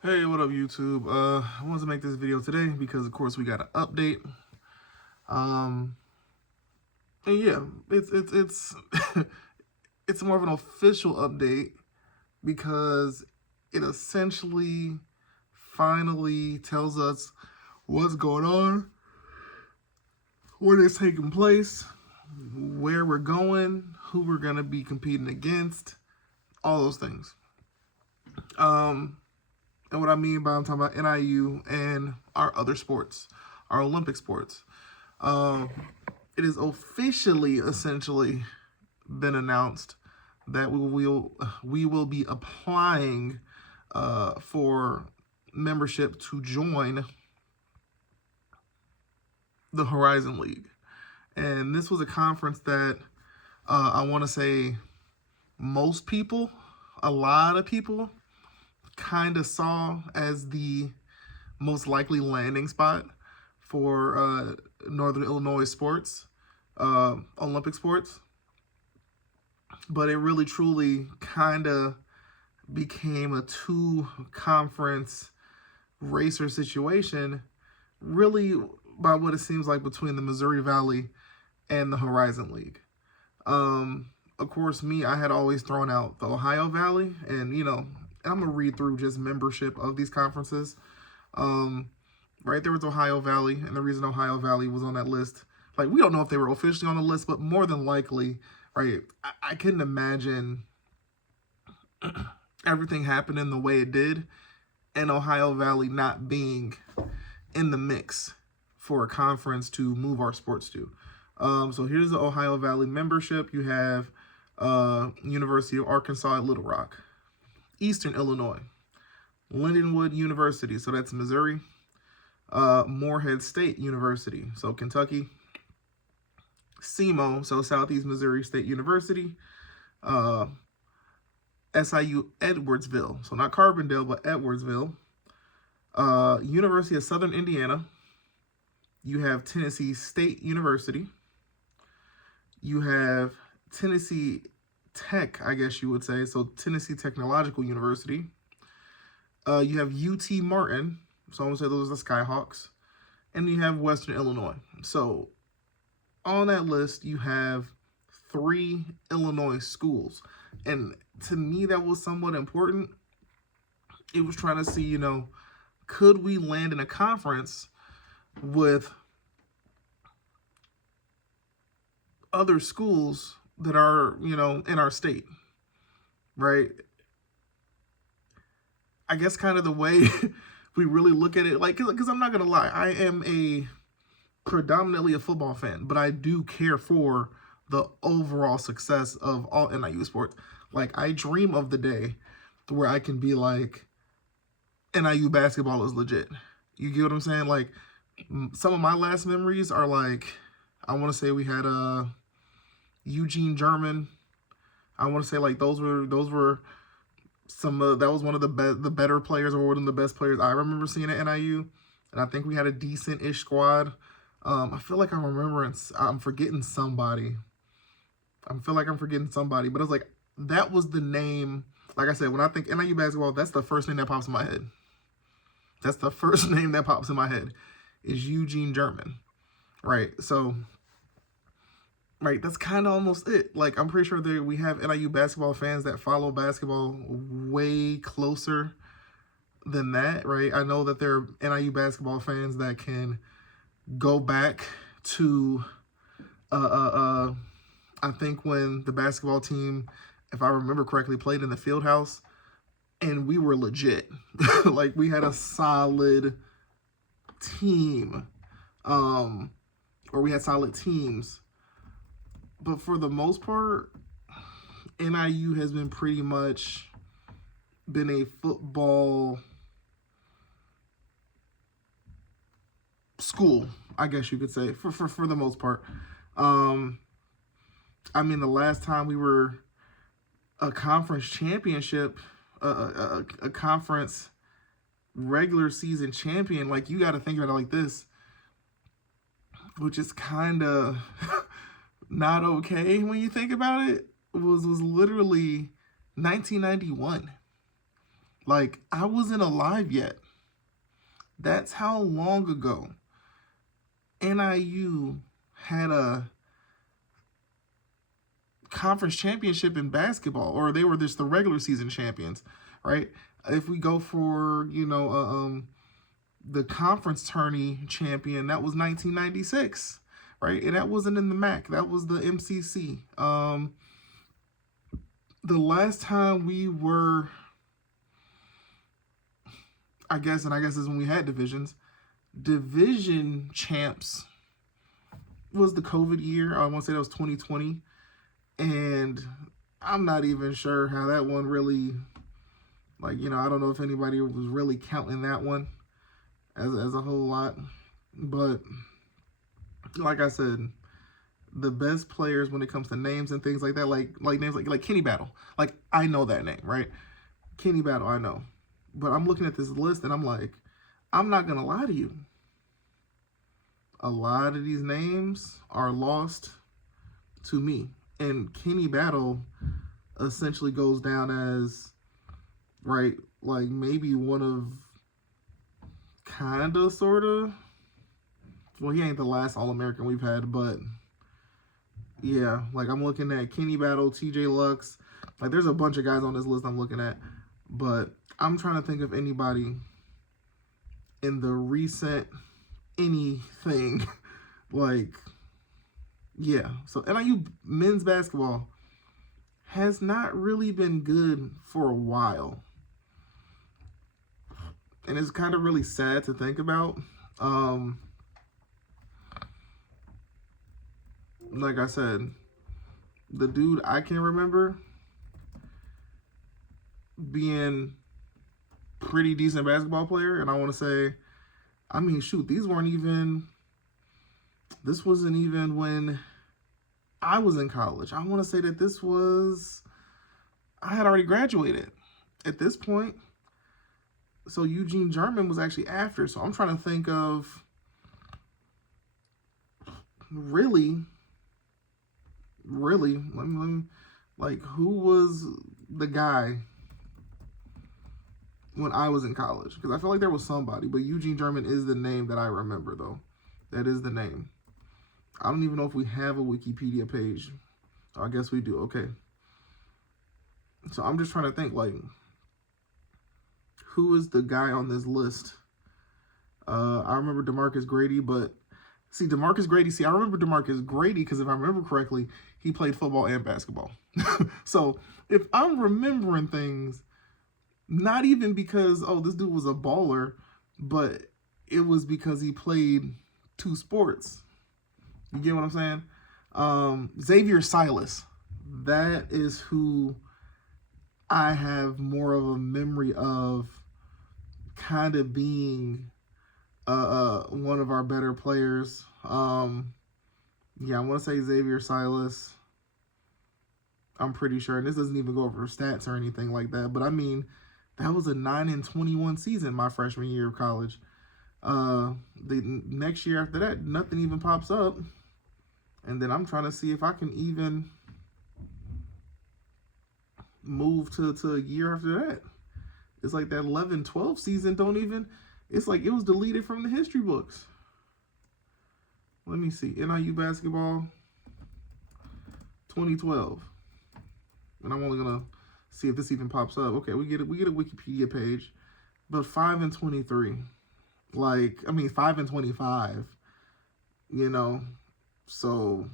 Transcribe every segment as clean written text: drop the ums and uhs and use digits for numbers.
Hey, what up, YouTube? I wanted to make this video today because, of course, we got an update. Um, and yeah, it's it's more of an official update because it essentially finally tells us what's going on, what is taking place, where we're going, who we're gonna be competing against, all those things. And what I mean by I'm talking about NIU and our other sports, our Olympic sports. Um, it is officially, essentially, been announced that we will be applying for membership to join the Horizon League, and this was a conference that I want to say most people, a lot of people, kind of saw as the most likely landing spot for Northern Illinois sports, Olympic sports. But it really truly kind of became a two-conference racer situation, really by what it seems like between the Missouri Valley and the Horizon League. Of course, I had always thrown out the Ohio Valley, and I'm gonna read through just membership of these conferences. Right there was Ohio Valley, and the reason Ohio Valley was on that list, like, we don't know if they were officially on the list, but more than likely, right? I couldn't imagine everything happening the way it did, and Ohio Valley not being in the mix for a conference to move our sports to. So here's the Ohio Valley membership. You have University of Arkansas at Little Rock, Eastern Illinois, Lindenwood University, so that's Missouri, Morehead State University, so Kentucky, SEMO, so Southeast Missouri State University, SIU Edwardsville, so not Carbondale, but Edwardsville, University of Southern Indiana, you have Tennessee State University, you have Tennessee Tech, I guess you would say, so Tennessee Technological University, you have UT Martin, so I'm going to say those are the Skyhawks, and you have Western Illinois. So on that list, you have 3 Illinois schools, and to me, that was somewhat important. It was trying to see, could we land in a conference with other schools that are, in our state, right? I guess kind of the way we really look at it, like, because I'm not going to lie, I am predominantly a football fan, but I do care for the overall success of all NIU sports. Like, I dream of the day where I can be like, NIU basketball is legit. You get what I'm saying? Like, some of my last memories are like, I want to say we had Eugene German. I want to say like those were some that was one of the better players, or one of the best players I remember seeing at NIU, and I think we had a decent-ish squad. I feel like I'm forgetting somebody. I feel like I'm forgetting somebody, but it's like that was the name. Like I said, when I think NIU basketball, that's the first name that pops in my head. That's the first name that pops in my head is Eugene German, right? So, right, that's kind of almost it. Like, I'm pretty sure we have NIU basketball fans that follow basketball way closer than that, right? I know that there are NIU basketball fans that can go back to, I think when the basketball team, if I remember correctly, played in the field house, and we were legit. Like, we had a solid team, or we had solid teams. But for the most part, NIU has been pretty much been a football school, I guess you could say, for the most part. I mean, the last time we were a conference championship, a conference regular season champion, like, you got to think about it like this, which is kind of not okay when you think about it, was literally 1991. Like, I wasn't alive yet. That's how long ago NIU had a conference championship in basketball, or they were just the regular season champions, right? If we go for, the conference tourney champion, that was 1996, right? And that wasn't in the MAC, that was the MCC. The last time we were, I guess is when we had division champs was the COVID year. I want to say that was 2020. And I'm not even sure how that one really, I don't know if anybody was really counting that one as a whole lot. But like I said, the best players when it comes to names and things like that, like names like Kenny Battle. Like, I know that name, right? Kenny Battle, I know. But I'm looking at this list and I'm like, I'm not going to lie to you. A lot of these names are lost to me. And Kenny Battle essentially goes down as, right, like maybe one of kind of, sort of, well, he ain't the last All-American we've had, but yeah, like I'm looking at Kenny Battle, TJ Lux, like there's a bunch of guys on this list I'm looking at, but I'm trying to think of anybody in the recent anything, like, yeah. So NIU men's basketball has not really been good for a while. And it's kind of really sad to think about. Like I said, the dude I can remember being pretty decent basketball player, and I want to say, I mean, shoot, this wasn't even when I was in college. I want to say that I had already graduated at this point. So Eugene German was actually after. So I'm trying to think of really, like, who was the guy when I was in college? Because I feel like there was somebody, but Eugene German is the name that I remember, though. That is the name. I don't even know if we have a Wikipedia page. Oh, I guess we do. Okay. So I'm just trying to think, like, who is the guy on this list? I remember DeMarcus Grady, but I remember DeMarcus Grady because if I remember correctly, he played football and basketball. So if I'm remembering things, not even because, oh, this dude was a baller, but it was because he played two sports. You get what I'm saying? Xavier Silas. That is who I have more of a memory of kind of being one of our better players. Yeah, I want to say Xavier Silas. I'm pretty sure. And this doesn't even go over stats or anything like that. But I mean, that was a 9-21 season my freshman year of college. The next year after that, nothing even pops up. And then I'm trying to see if I can even move to a year after that. It's like that 11-12 season it's like it was deleted from the history books. Let me see. NIU basketball 2012. And I'm only going to see if this even pops up. Okay, we get a Wikipedia page. But 5-23. 5-25. So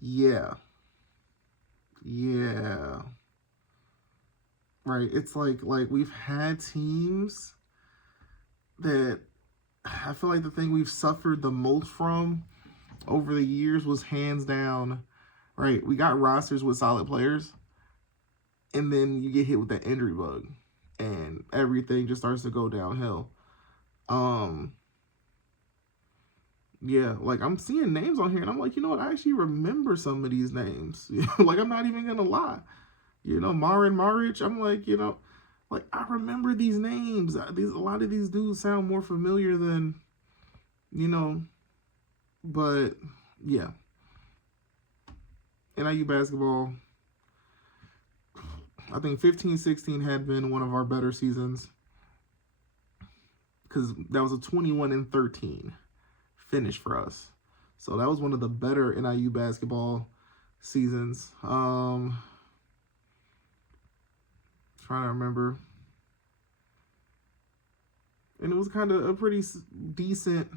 yeah. Right. It's like we've had teams that I feel like the thing we've suffered the most from over the years was hands down, right? We got rosters with solid players, and then you get hit with that injury bug, and everything just starts to go downhill. Yeah, like I'm seeing names on here, and I'm like, you know what? I actually remember some of these names. Like, I'm not even gonna lie. Marin Maric. I'm like, like I remember these names. A lot of these dudes sound more familiar than, but yeah. NIU basketball. I think 15-16 had been one of our better seasons because that was a 21-13 finish for us. So that was one of the better NIU basketball seasons. Trying to remember. And it was kind of a pretty decent,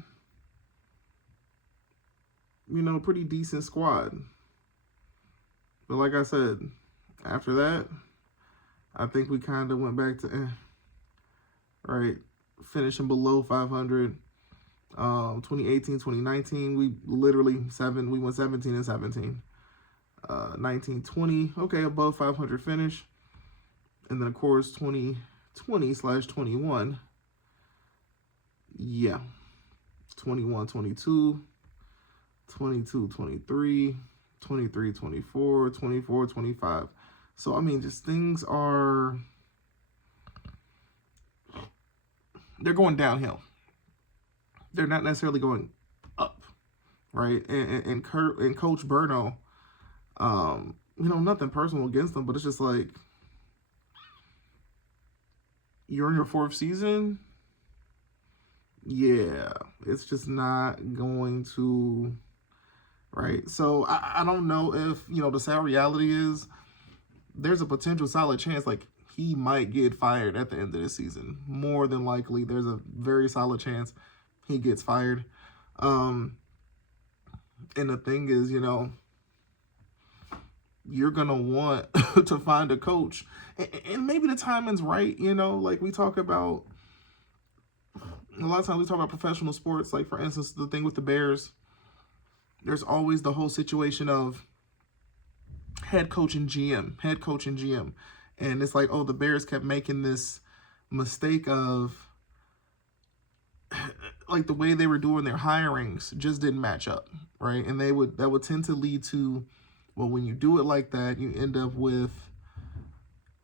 pretty decent squad. But like I said, after that, I think we kind of went back to, right, finishing below 500. 2018, 2019, we went 17-17. 19-20, okay, above 500 finish. And then, of course, 2020/21, yeah, 21-22, 22-23, 23-24, 24-25. So, I mean, just things they're going downhill. They're not necessarily going up, right? And Coach Berno, nothing personal against them, but it's just like, you're in your 4th season. Yeah, it's just not going to, right? So I don't know if, the sad reality is there's a potential solid chance, like, he might get fired at the end of this season. More than likely, there's a very solid chance he gets fired. And the thing is, you're going to want to find a coach. And maybe the timing's right, like we talk about, a lot of times we talk about professional sports, like, for instance, the thing with the Bears, there's always the whole situation of head coach and GM. And it's like, the Bears kept making this mistake of, like, the way they were doing their hirings just didn't match up, right? And that would tend to lead to, well, when you do it like that, you end up with,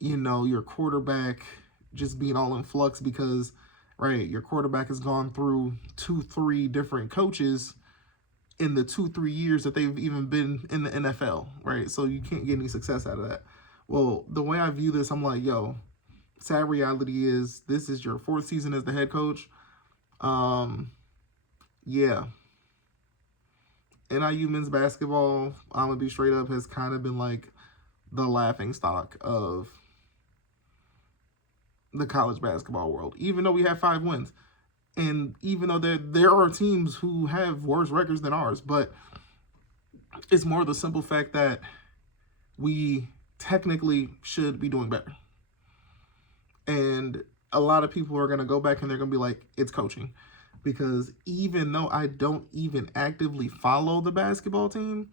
your quarterback just being all in flux because, right, your quarterback has gone through 2-3 different coaches in the 2-3 years that they've even been in the NFL, right? So you can't get any success out of that. Well, the way I view this, I'm like, sad reality is this is your 4th season as the head coach. Yeah. NIU men's basketball, I'm going to be straight up, has kind of been like the laughing stock of the college basketball world, even though we have 5 wins. And even though there are teams who have worse records than ours, but it's more the simple fact that we technically should be doing better. And a lot of people are going to go back and they're going to be like, it's coaching. Because even though I don't even actively follow the basketball team,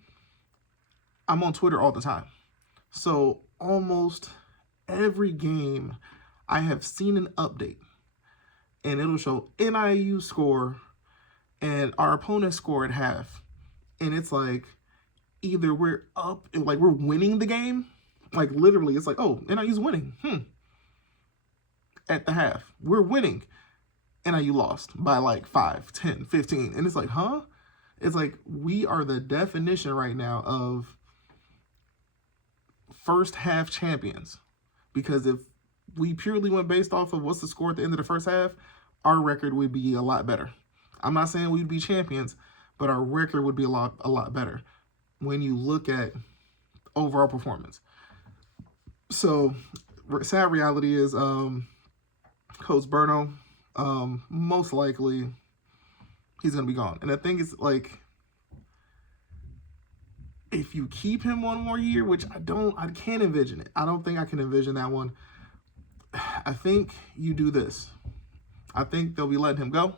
I'm on Twitter all the time. So almost every game I have seen an update. And it'll show NIU score and our opponent score at half. And it's like, either we're up, and like we're winning the game. Like literally, it's like, NIU's winning. At the half, we're winning. NIU lost by like 5, 10, 15. And it's like, huh? It's like, we are the definition right now of first half champions. Because if we purely went based off of what's the score at the end of the first half, our record would be a lot better. I'm not saying we'd be champions, but our record would be a lot better when you look at overall performance. So, sad reality is, Coach Berno, most likely he's going to be gone. And the thing is, like, if you keep him one more year, which I can't envision it. I don't think I can envision that one. I think you do this. I think they'll be letting him go.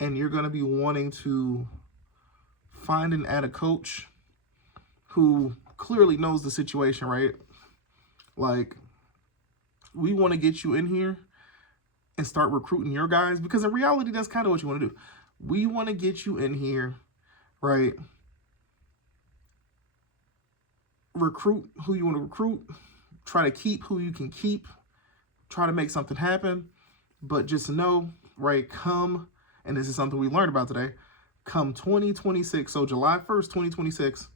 And you're going to be wanting to find and add a coach who clearly knows the situation, right? Like, we want to get you in here and start recruiting your guys, because in reality, that's kind of what you want to do. We want to get you in here, right? Recruit who you want to recruit, try to keep who you can keep, try to make something happen, but just know, right, and this is something we learned about today, come 2026, so July 1st, 2026,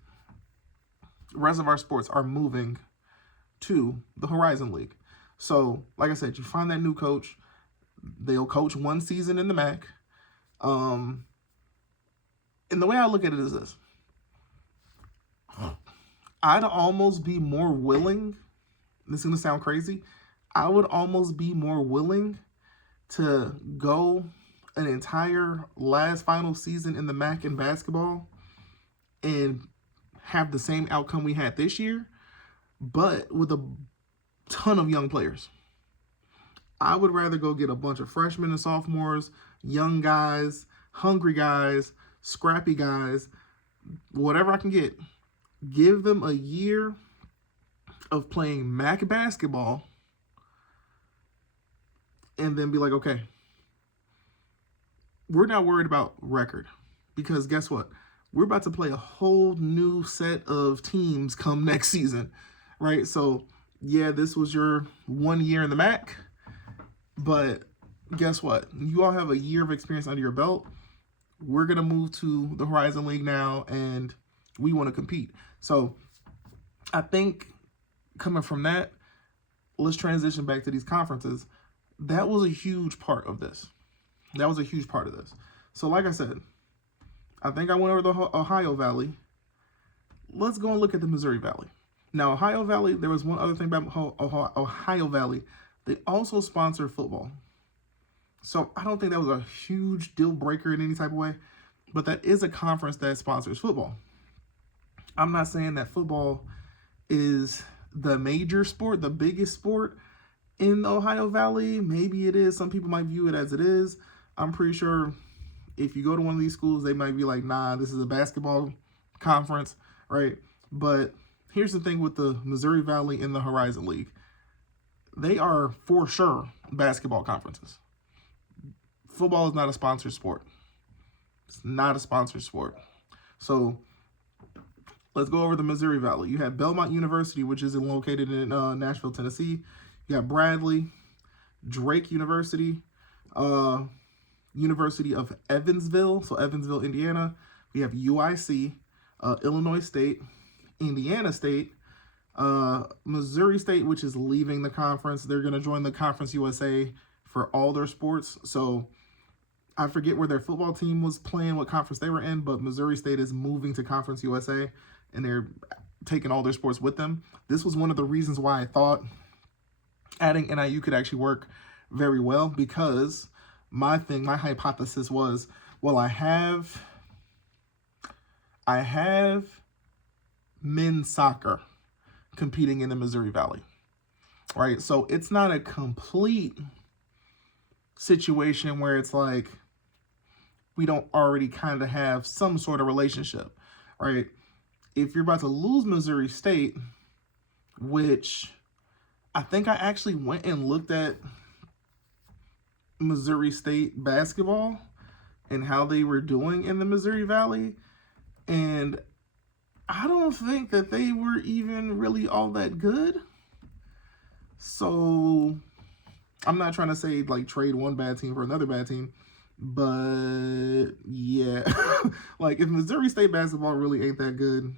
Reservoir Sports are moving to the Horizon League. So, like I said, you find that new coach. They'll coach one season in the MAC. And the way I look at it is this. I'd almost be more willing, this is going to sound crazy, I would almost be more willing to go an entire last final season in the MAC in basketball and have the same outcome we had this year, but with a ton of young players. I would rather go get a bunch of freshmen and sophomores, young guys, hungry guys, scrappy guys, whatever I can get. Give them a year of playing MAC basketball and then be like, okay, we're not worried about record because guess what? We're about to play a whole new set of teams come next season, right? So, yeah, this was your 1 year in the MAC, but guess what? You all have a year of experience under your belt. We're going to move to the Horizon League now, and we want to compete. So, I think coming from that, let's transition back to these conferences. That was a huge part of this. So, like I said, I think I went over the Ohio Valley. Let's go and look at the Missouri Valley. Now, Ohio Valley, there was one other thing about Ohio Valley. They also sponsor football. So I don't think that was a huge deal breaker in any type of way, but that is a conference that sponsors football. I'm not saying that football is the major sport, the biggest sport in the Ohio Valley. Maybe it is. Some people might view it as it is. I'm pretty sure if you go to one of these schools, they might be like, nah, this is a basketball conference, right? But here's the thing with the Missouri Valley and the Horizon League. They are for sure basketball conferences. Football is not a sponsored sport. It's not a sponsored sport. So let's go over the Missouri Valley. You have Belmont University, which is located in Nashville, Tennessee. You got Bradley, Drake University, University of Evansville, so Evansville, Indiana. We have UIC, Illinois State, Indiana State, Missouri State, which is leaving the conference. They're going to join the Conference USA for all their sports. So I forget where their football team was playing, what conference they were in, but Missouri State is moving to Conference USA, and they're taking all their sports with them. This was one of the reasons why I thought adding NIU could actually work very well, because my hypothesis was, well, I have men's soccer competing in the Missouri Valley, right? So it's not a complete situation where it's like we don't already kind of have some sort of relationship, right? If you're about to lose Missouri State, which I think I actually went and looked at Missouri State basketball and how they were doing in the Missouri Valley, and I don't think that they were even really all that good. So I'm not trying to say like trade one bad team for another bad team, but yeah, like if Missouri State basketball really ain't that good,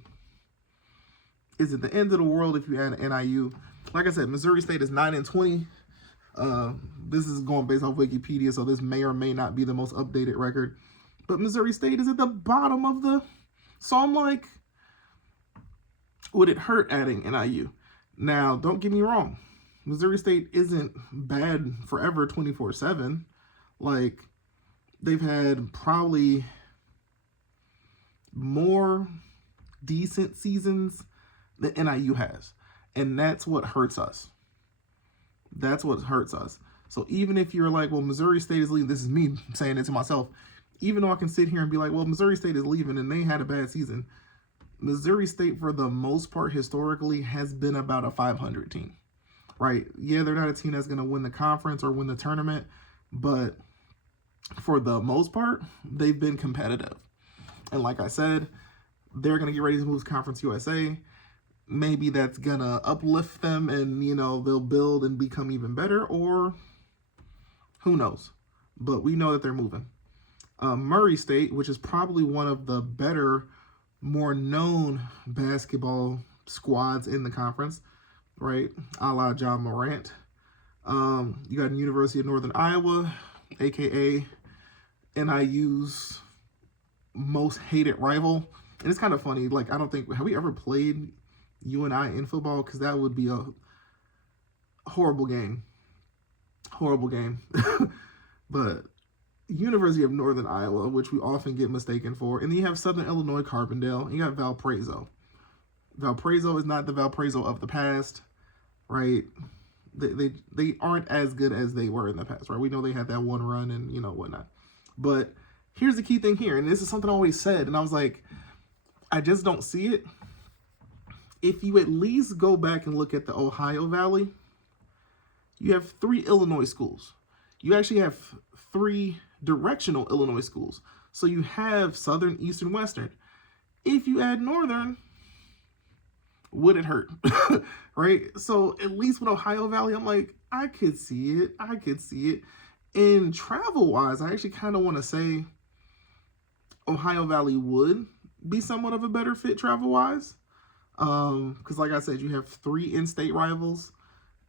is it the end of the world if you add NIU? Like I said, Missouri State is 9-20. This is going based off Wikipedia, so this may or may not be the most updated record. But Missouri State is at the bottom of the... So I'm like, would it hurt adding NIU? Now, don't get me wrong. Missouri State isn't bad forever 24/7. Like, they've had probably more decent seasons than NIU has. And that's what hurts us. That's what hurts us. So even if you're like, well, Missouri State is leaving, this is me saying it to myself, even though I can sit here and be like, well, Missouri State is leaving and they had a bad season, Missouri State, for the most part, historically, has been about a 500 team, right? Yeah, they're not a team that's going to win the conference or win the tournament, but for the most part, they've been competitive. And like I said, they're going to get ready to move to Conference USA. Maybe that's going to uplift them and, you know, they'll build and become even better, or who knows? But we know that they're moving. Murray State, which is probably one of the better, more known basketball squads in the conference, right? A la John Morant. You got University of Northern Iowa, aka NIU's most hated rival. And it's kind of funny. Like, I don't think, have we ever played UNI in football? Because that would be a horrible game. Horrible game. But University of Northern Iowa, which we often get mistaken for. And then you have Southern Illinois Carbondale. And you got Valparaiso. Valparaiso is not the Valparaiso of the past, right? They aren't as good as they were in the past, right? We know they had that one run and, you know, whatnot. But here's the key thing here, and this is something I always said, and I was like, I just don't see it. If you at least go back and look at the Ohio Valley, you have 3 Illinois schools. You actually have 3 directional Illinois schools. So you have Southern, Eastern, Western. If you add Northern, would it hurt? Right? So at least with Ohio Valley, I'm like, I could see it. I could see it. And travel-wise, I actually kind of want to say Ohio Valley would be somewhat of a better fit travel-wise. Because like I said, you have 3 in-state rivals.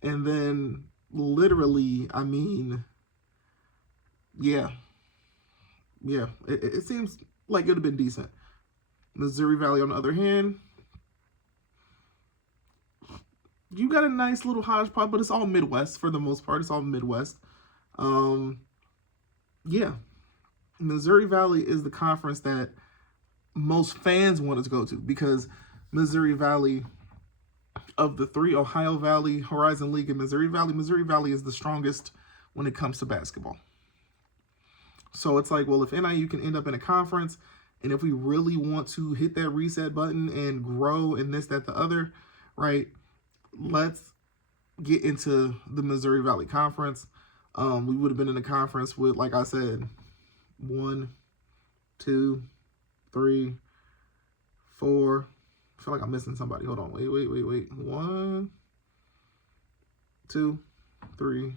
And then literally, I mean, yeah. It seems like it would have been decent. Missouri Valley, on the other hand, you got a nice little hodgepodge, but it's all Midwest for the most part. It's all Midwest. Yeah. Missouri Valley is the conference that most fans wanted to go to because Missouri Valley, of the 3, Ohio Valley, Horizon League, and Missouri Valley is the strongest when it comes to basketball. So it's like, well, if NIU can end up in a conference, and if we really want to hit that reset button and grow and this, that, the other, right, let's get into the Missouri Valley Conference. We would have been in a conference with, like I said, 1, 2, 3, 4. I feel like I'm missing somebody. Hold on. Wait. 1, 2, 3.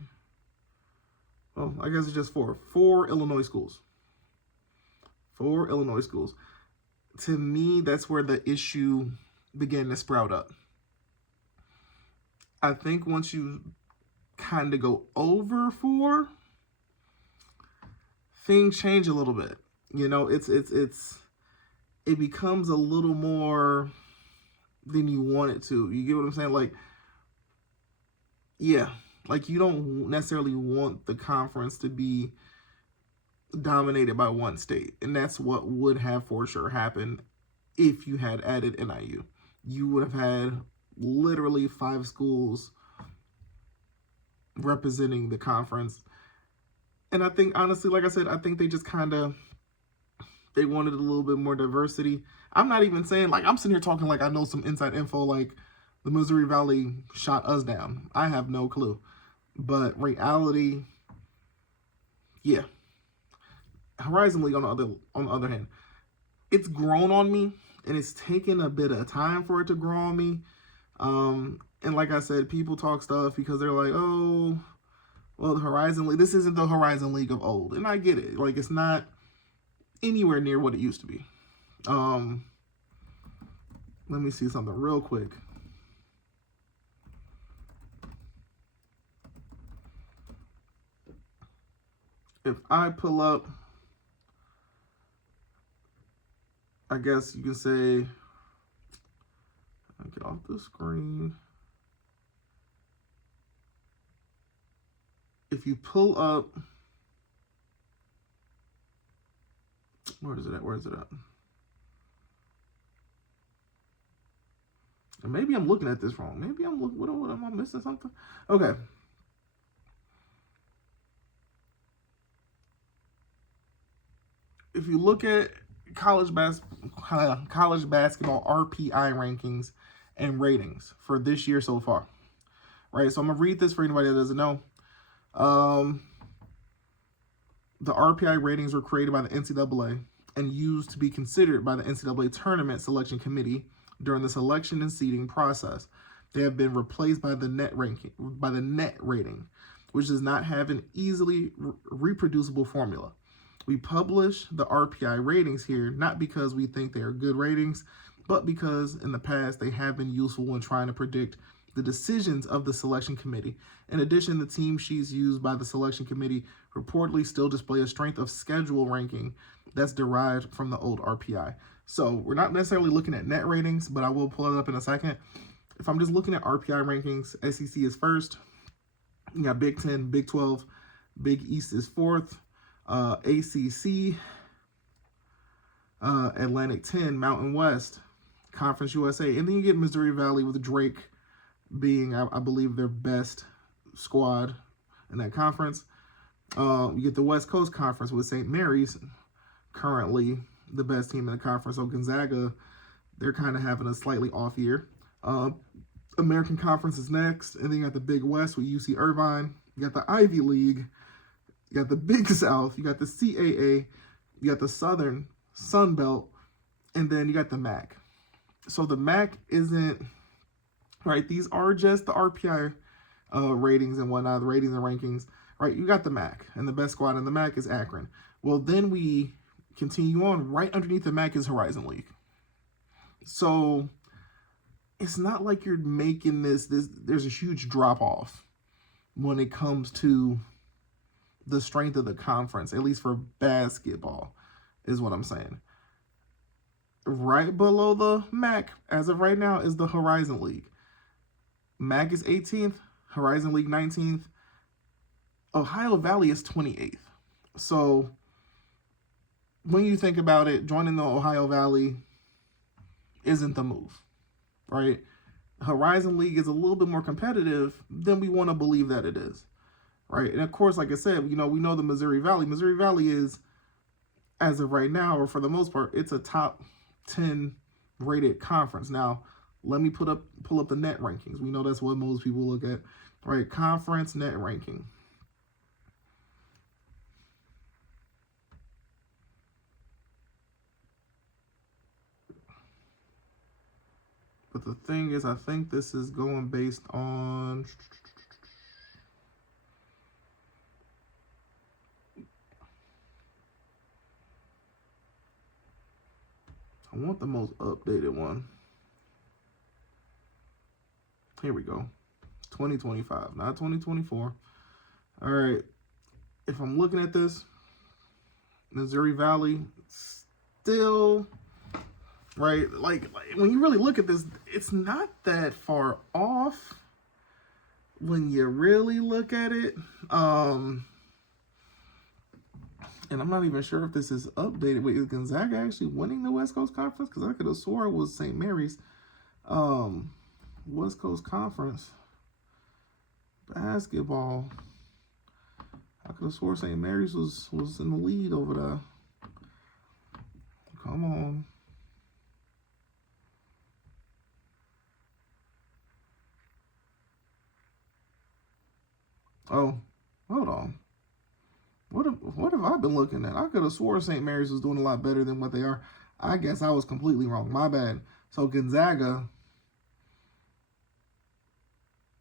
Oh, I guess it's just 4. 4 Illinois schools. 4 Illinois schools. To me, that's where the issue began to sprout up. I think once you kind of go over 4, things change a little bit. You know, it becomes a little more than you want it to. You get what I'm saying? Like, yeah, like you don't necessarily want the conference to be dominated by one state. And that's what would have for sure happened if you had added NIU. You would have had literally 5 schools representing the conference. And I think, honestly, like I said, I think they just kind of, they wanted a little bit more diversity. I'm not even saying, like, I'm sitting here talking like I know some inside info, like the Missouri Valley shot us down. I have no clue. But reality, yeah. Horizon League, on the other hand, it's grown on me, and it's taken a bit of time for it to grow on me. And like I said, people talk stuff because they're like, oh, well, the Horizon League, this isn't the Horizon League of old. And I get it. Like, it's not anywhere near what it used to be. Let me see something real quick. If I pull up, I guess you can say, I'll get off the screen. If you pull up, where is it at? And maybe I'm looking at this wrong. Maybe I'm looking, what am I missing something? Okay. If you look at college basketball RPI rankings and ratings for this year so far, right? So I'm gonna read this for anybody that doesn't know. The RPI ratings were created by the NCAA and used to be considered by the NCAA Tournament Selection Committee during the selection and seeding process. They have been replaced by the net rating, which does not have an easily reproducible formula. We publish the RPI ratings here not because we think they are good ratings, but because in the past they have been useful when trying to predict the decisions of the selection committee. In addition, the team sheets used by the selection committee reportedly still display a strength of schedule ranking that's derived from the old RPI. So we're not necessarily looking at net ratings, but I will pull it up in a second. If I'm just looking at RPI rankings, SEC is first. You got Big 10, Big 12, Big East is fourth, ACC, Atlantic 10, Mountain West, Conference USA, and then you get Missouri Valley with Drake being, I believe, their best squad in that conference. You get the West Coast Conference with St. Mary's, currently the best team in the conference. So Gonzaga, they're kind of having a slightly off year. American Conference is next, and then you got the Big West with UC Irvine. You got the Ivy League. You got the Big South. You got the CAA. You got the Southern Sun Belt, and then you got the MAC. So the MAC isn't, right, these are just the RPI ratings and whatnot, the ratings and rankings, right? You got the MAC, and the best squad in the MAC is Akron. Well, then we continue on. Right underneath the MAC is Horizon League. So it's not like you're making there's a huge drop-off when it comes to the strength of the conference, at least for basketball, is what I'm saying. Right below the MAC, as of right now, is the Horizon League. MAC is 18th, Horizon League 19th, Ohio Valley is 28th. So when you think about it, joining the Ohio Valley isn't the move, right? Horizon League is a little bit more competitive than we want to believe that it is, right? And of course, like I said, we know the Missouri Valley. Missouri Valley is, as of right now, or for the most part, it's a top 10 rated conference. Now, let me pull up the net rankings. We know that's what most people look at, right? Conference net ranking. But the thing is, I think this is going based on, I want the most updated one. Here we go. 2025, not 2024. All right. If I'm looking at this, Missouri Valley still, right? Like when you really look at this, it's not that far off when you really look at it. And I'm not even sure if this is updated. Wait, is Gonzaga actually winning the West Coast Conference? Because I could have swore it was St. Mary's. West Coast Conference basketball. I could have swore St. Mary's was in the lead over there. Come on. Oh, hold on. What have I been looking at? I could have swore St. Mary's was doing a lot better than what they are. I guess I was completely wrong. My bad. So Gonzaga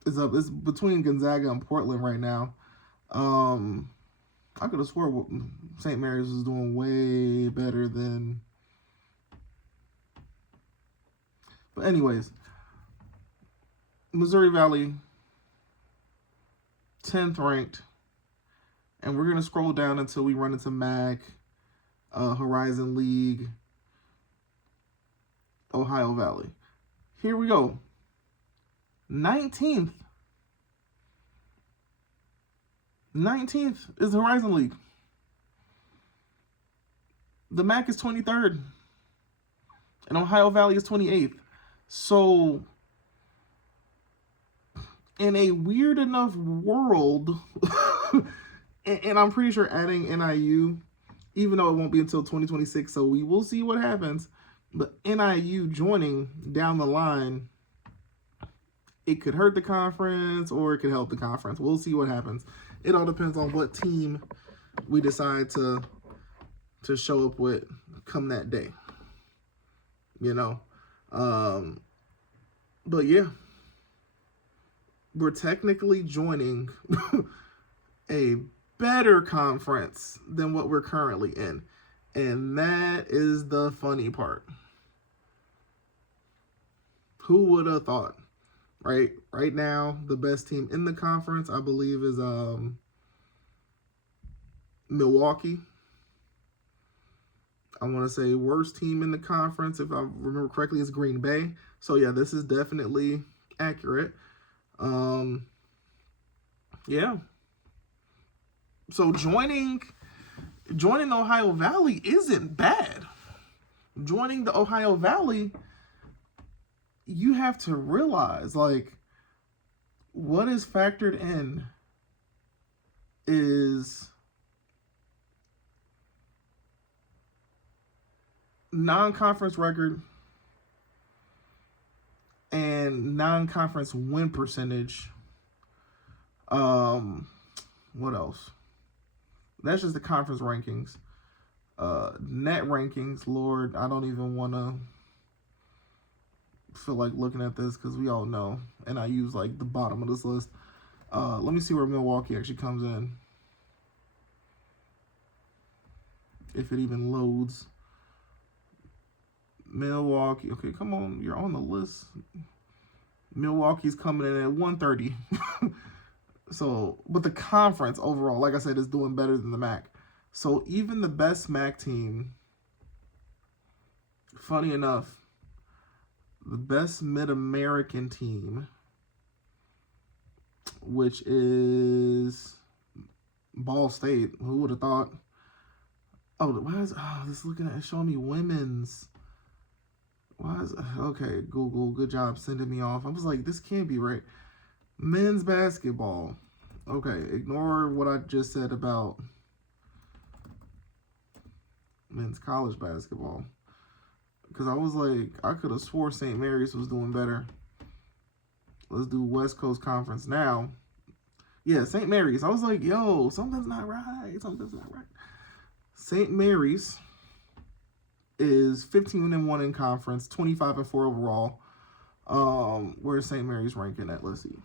is up. It's between Gonzaga and Portland right now. I could have swore St. Mary's was doing way better than. But anyways, Missouri Valley, 10th ranked. And we're going to scroll down until we run into MAC, Horizon League, Ohio Valley. Here we go. 19th. 19th is the Horizon League. The MAC is 23rd. And Ohio Valley is 28th. So, in a weird enough world, and I'm pretty sure adding NIU, even though it won't be until 2026, so we will see what happens, but NIU joining down the line, it could hurt the conference or it could help the conference. We'll see what happens. It all depends on what team we decide to show up with come that day. You know? But yeah, we're technically joining a better conference than what we're currently in. And that is the funny part. Who would have thought? Right now, the best team in the conference, I believe, is Milwaukee. I want to say worst team in the conference, if I remember correctly, is Green Bay. So yeah, this is definitely accurate. Yeah. So joining the Ohio Valley isn't bad. Joining the Ohio Valley, you have to realize, like, what is factored in is non-conference record and non-conference win percentage. What else? That's just the conference rankings. Net rankings, Lord, I don't even want to feel like looking at this because we all know, and I use like the bottom of this list. Let me see where Milwaukee actually comes in, if it even loads. Milwaukee, okay, come on, you're on the list. Milwaukee's coming in at 130. So, but the conference overall, like I said, is doing better than the MAC. So even the best MAC team, funny enough, the best Mid-American team, which is Ball State. Who would have thought? Oh, why is this looking at showing me women's? Why is okay? Google, good job sending me off. I was like, this can't be right. Men's basketball. Okay, ignore what I just said about men's college basketball. Because I was like, I could have swore St. Mary's was doing better. Let's do West Coast Conference now. Yeah, St. Mary's. I was like, yo, something's not right. Something's not right. St. Mary's is 15-1 in conference, 25-4 overall. Where's St. Mary's ranking at? Let's see.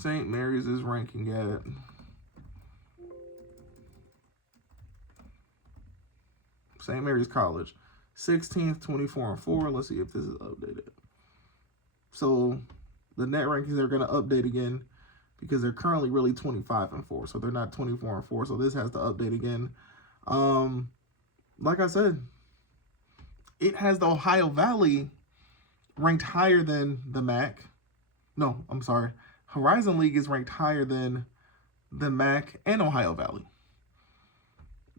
St. Mary's is ranking at St. Mary's College, 16th, 24-4. Let's see if this is updated. So the net rankings are going to update again because they're currently really 25-4. So they're not 24-4. So this has to update again. Like I said, it has the Ohio Valley ranked higher than the MAC. No, I'm sorry. Horizon League is ranked higher than the MAC and Ohio Valley.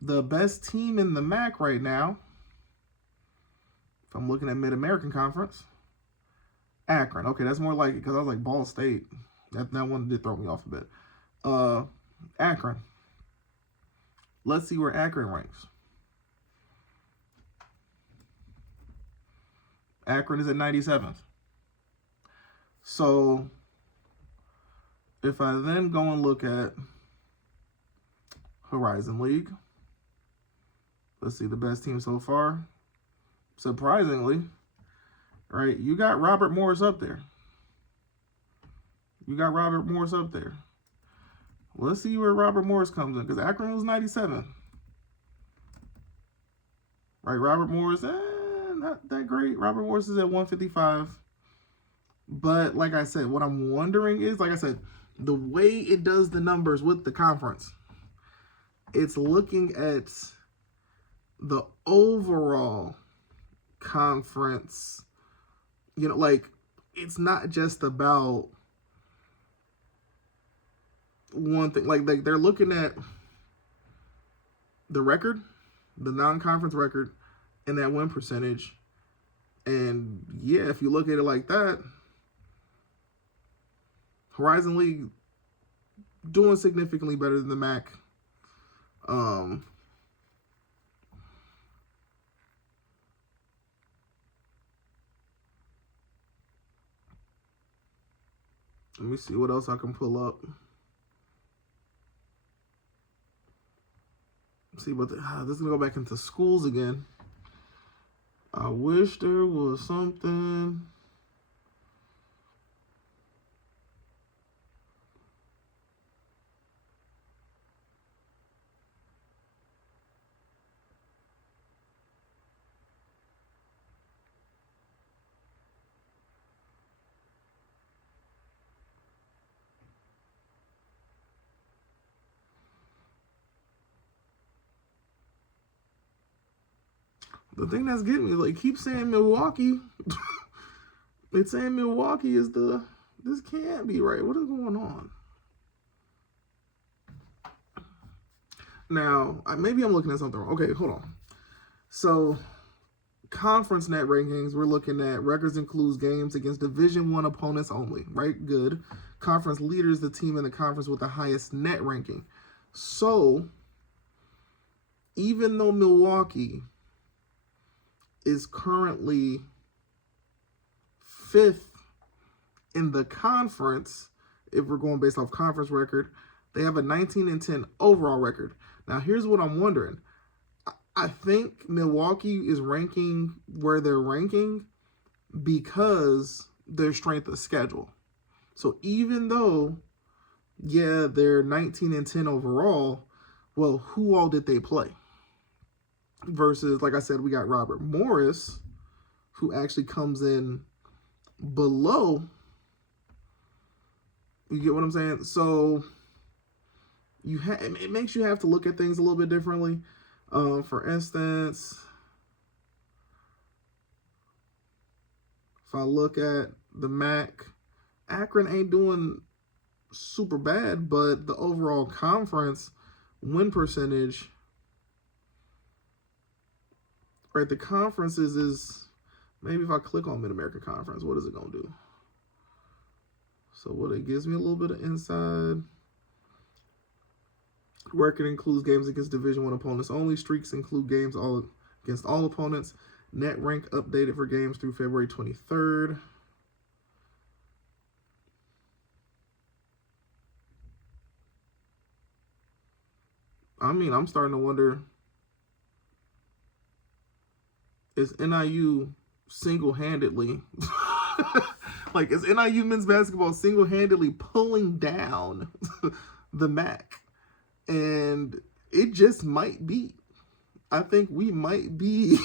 The best team in the MAC right now, if I'm looking at Mid-American Conference, Akron. Okay, that's more like it because I was like Ball State. That one did throw me off a bit. Akron. Let's see where Akron ranks. Akron is at 97th. So if I then go and look at Horizon League, let's see the best team so far. Surprisingly, right, you got Robert Morris up there. Let's see where Robert Morris comes in, because Akron was 97. Right, Robert Morris, not that great. Robert Morris is at 155. But like I said, what I'm wondering is, like I said, the way it does the numbers with the conference, it's looking at the overall conference. You know, like, it's not just about one thing. Like they're looking at the record, the non-conference record, and that win percentage. And yeah, if you look at it like that, Horizon League doing significantly better than the MAC. Let me see what else I can pull up. See, but this is gonna go back into schools again. I wish there was something. The thing that's getting me is like keep saying Milwaukee. It's saying Milwaukee is the. This can't be right. What is going on? Now, maybe I'm looking at something wrong. Okay, hold on. So, conference net rankings, we're looking at records includes games against Division I opponents only, right? Good. Conference leaders, the team in the conference with the highest net ranking. So, even though Milwaukee is currently 5th in the conference, if we're going based off conference record, they have a 19-10 overall record. Now, here's what I'm wondering. I think Milwaukee is ranking where they're ranking because their strength of schedule. So even though, yeah, they're 19-10 overall, well, who all did they play? Versus, like I said, we got Robert Morris, who actually comes in below. You get what I'm saying? So it makes you have to look at things a little bit differently. For instance, if I look at the MAC, Akron ain't doing super bad, but the overall conference win percentage, right? The conferences is, maybe if I click on Mid-America Conference, what is it going to do? So what it gives me a little bit of inside. Record includes games against Division I opponents only. Streaks include games against all opponents. Net rank updated for games through February 23rd. I mean, I'm starting to wonder, is NIU single-handedly, like, is NIU men's basketball single-handedly pulling down the MAC? And it just might be. I think we might be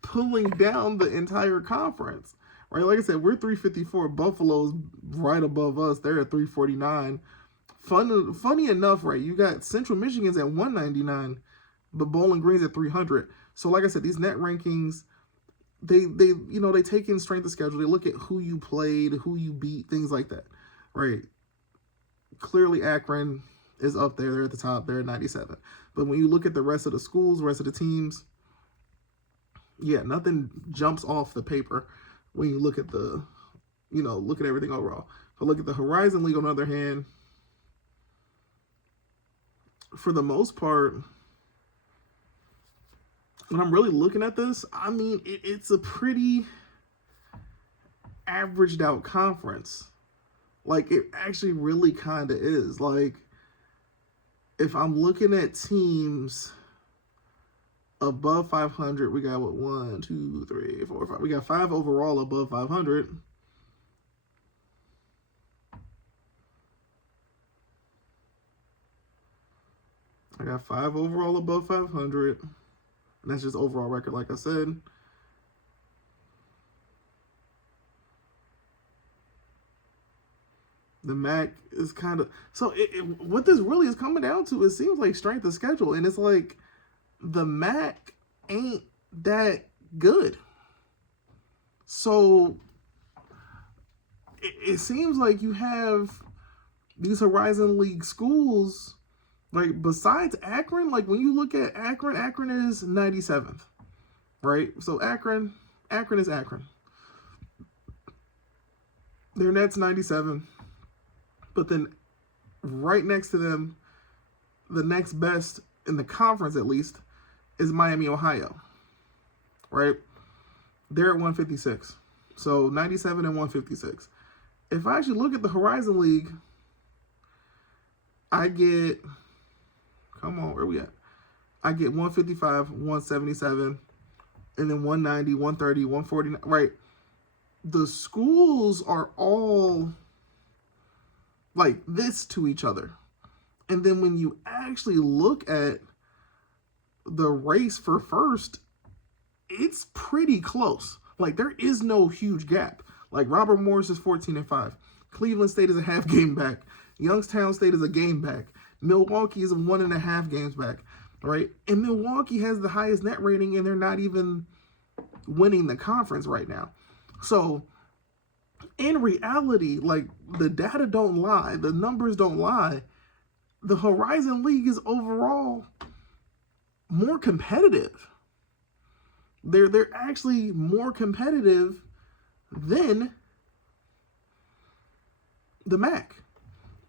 pulling down the entire conference, right? Like I said, we're 354. Buffalo's right above us. They're at 349. Funny enough, right? You got Central Michigan's at 199, but Bowling Green's at 300. So, like I said, these net rankings, they take in strength of schedule. They look at who you played, who you beat, things like that, right? Clearly, Akron is up there. They're at the top. They're at 97. But when you look at the rest of the schools, the rest of the teams, yeah, nothing jumps off the paper when you look at look at everything overall. But look at the Horizon League, on the other hand, for the most part, when I'm really looking at this, I mean, it's a pretty averaged out conference. Like, it actually really kind of is. Like, if I'm looking at teams above 500, we got what, 1, 2, 3, 4, 5. We got 5 overall above 500. I got 5 overall above 500. And that's just overall record, like I said. The MAC is kind of... So what this really is coming down to, it seems like strength of schedule. And it's like the MAC ain't that good. So it seems like you have these Horizon League schools, like besides Akron, like when you look at Akron, Akron is 97th, right? So Akron is Akron. Their net's 97. But then right next to them, the next best in the conference at least, is Miami, Ohio, right? They're at 156. So 97 and 156. If I actually look at the Horizon League, I get, come on, where we at? I get 155, 177, and then 190, 130, 149, right? The schools are all like this to each other. And then when you actually look at the race for first, it's pretty close. Like, there is no huge gap. Like, Robert Morris is 14-5. Cleveland State is a half game back. Youngstown State is a game back. Milwaukee is 1.5 games back. right? And Milwaukee has the highest net rating, and they're not even winning the conference right now. So in reality, like, the data don't lie, the numbers don't lie. The Horizon League is overall more competitive. They're actually more competitive than the MAC.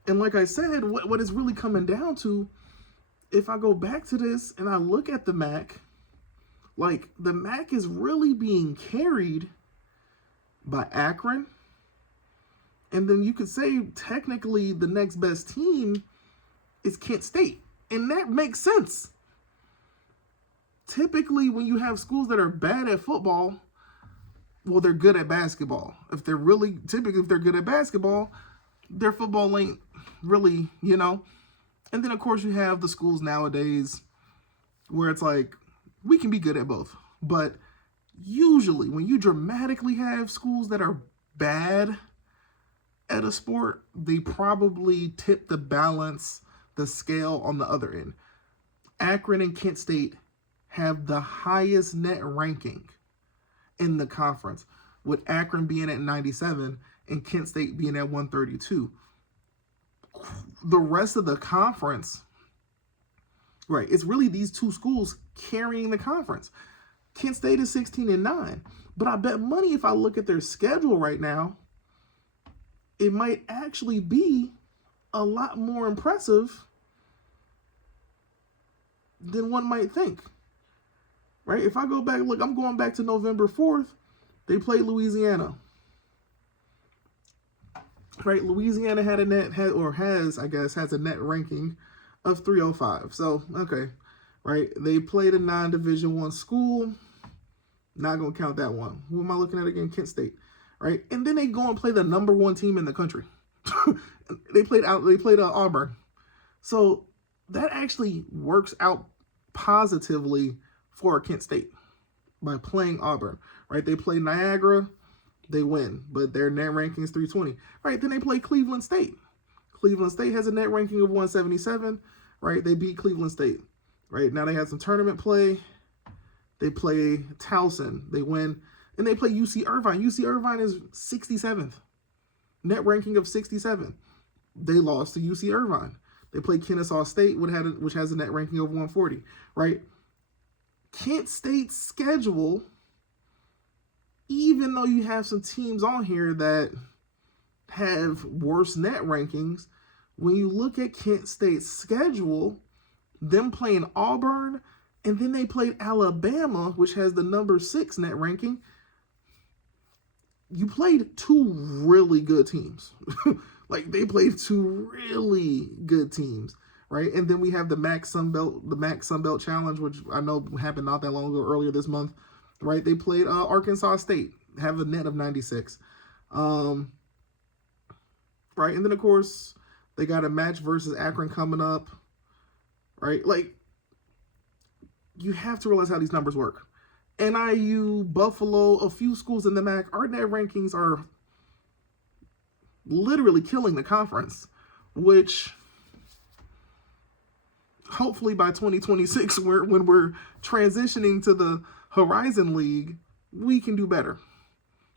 And like I said, what it's really coming down to, if I go back to this and I look at the MAC, like, the MAC is really being carried by Akron. And then you could say technically the next best team is Kent State. And that makes sense. Typically, when you have schools that are bad at football, well, they're good at basketball. If they're good at basketball, their football ain't really, you know. And then, of course, you have the schools nowadays where it's like, we can be good at both. But usually, when you dramatically have schools that are bad at a sport, they probably tip the balance, the scale on the other end. Akron and Kent State have the highest net ranking in the conference, with Akron being at 97 and Kent State being at 132. The rest of the conference, right, it's really these two schools carrying the conference. Kent State is 16-9, but I bet money if I look at their schedule right now, it might actually be a lot more impressive than one might think. Right? If I go back, look, I'm going back to November 4th. They played Louisiana. Right? Louisiana has a net ranking of 305. So, okay. Right? They played a non-Division I school. Not going to count that one. Who am I looking at again? Kent State. Right? And then they go and play the number one team in the country. They played Auburn. So that actually works out positively for Kent State by playing Auburn, right? They play Niagara, they win, but their net ranking is 320, right? Then they play Cleveland State. Cleveland State has a net ranking of 177, right? They beat Cleveland State, right? Now they had some tournament play. They play Towson, they win, and they play UC Irvine. UC Irvine is 67th, net ranking of 67. They lost to UC Irvine. They play Kennesaw State, which has a net ranking of 140, right? Kent State's schedule, even though you have some teams on here that have worse net rankings, when you look at Kent State's schedule, them playing Auburn, and then they played Alabama, which has the number 6 net ranking, you played two really good teams. Like, they played two really good teams. Right, and then we have the MAC Sunbelt Challenge, which I know happened not that long ago, earlier this month. Right, they played Arkansas State, have a net of 96. Right, and then of course they got a match versus Akron coming up. Right, like, you have to realize how these numbers work. NIU, Buffalo, a few schools in the MAC, our net rankings are literally killing the conference, which hopefully by 2026, when we're transitioning to the Horizon League, we can do better.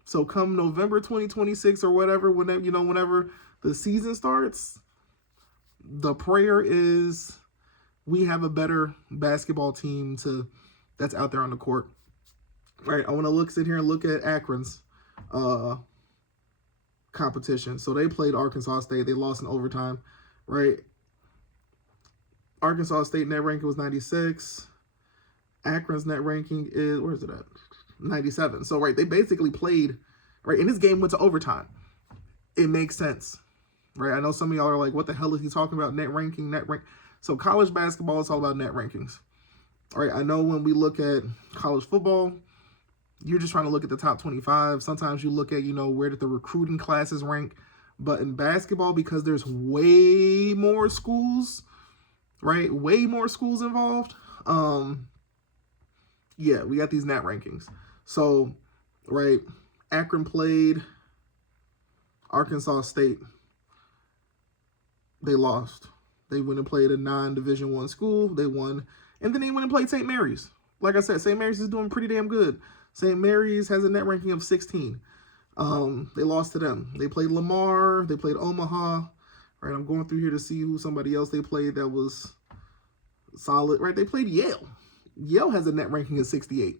So come November 2026 or whenever the season starts, the prayer is we have a better basketball team that's out there on the court. Right, I want to sit here and look at Akron's competition. So they played Arkansas State. They lost in overtime. Right. Arkansas State net ranking was 96. Akron's net ranking is, where is it at? 97. So, right, they basically played, right, and this game went to overtime. It makes sense, right? I know some of y'all are like, what the hell is he talking about? Net rank. So college basketball is all about net rankings. All right, I know when we look at college football, you're just trying to look at the top 25. Sometimes you look at, where did the recruiting classes rank. But in basketball, because there's way more schools, right? Way more schools involved. Yeah, we got these net rankings. So, right, Akron played Arkansas State. They lost. They went and played a non-Division I school. They won. And then they went and played St. Mary's. Like I said, St. Mary's is doing pretty damn good. St. Mary's has a net ranking of 16. They lost to them. They played Lamar. They played Omaha. Right, I'm going through here to see who somebody else they played that was solid. Right, they played Yale. Yale has a net ranking of 68,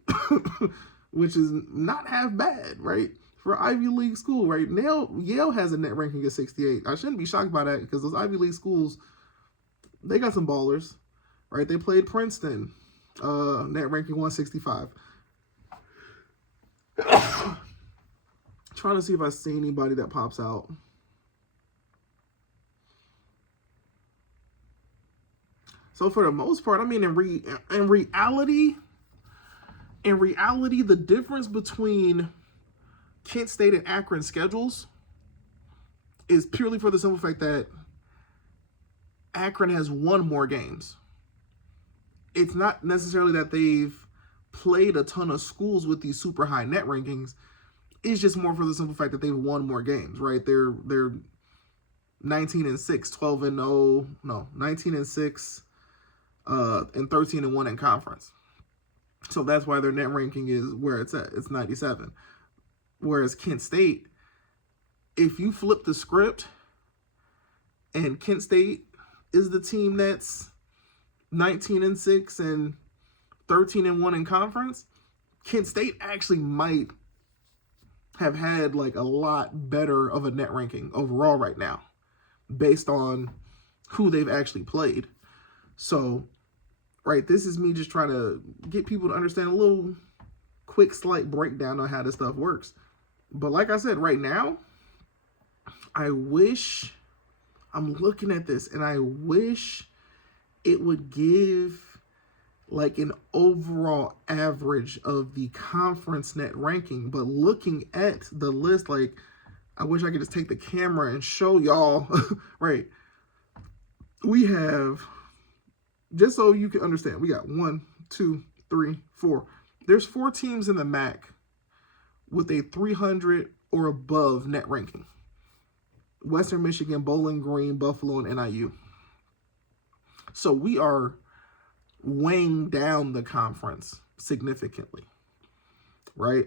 which is not half bad, right? For Ivy League school, right? Now Yale has a net ranking of 68. I shouldn't be shocked by that because those Ivy League schools, they got some ballers, right? They played Princeton, net ranking 165. Trying to see if I see anybody that pops out. So for the most part, I mean, in reality, the difference between Kent State and Akron schedules is purely for the simple fact that Akron has won more games. It's not necessarily that they've played a ton of schools with these super high net rankings. It's just more for the simple fact that they've won more games, right? They're 19-6, 12-0, no, 19-6, and 13-1 in conference. So that's why their net ranking is where it's at. It's 97. Whereas Kent State, if you flip the script and Kent State is the team that's 19-6 and 13-1 in conference, Kent State actually might have had like a lot better of a net ranking overall right now based on who they've actually played. So, right, this is me just trying to get people to understand a little quick, slight breakdown on how this stuff works. But like I said, right now, I'm looking at this and I wish it would give like an overall average of the conference net ranking. But looking at the list, like, I wish I could just take the camera and show y'all, right? We have, just so you can understand, we got 1, 2, 3, 4. There's 4 teams in the MAC with a 300 or above net ranking. Western Michigan, Bowling Green, Buffalo, and NIU. So we are weighing down the conference significantly, right?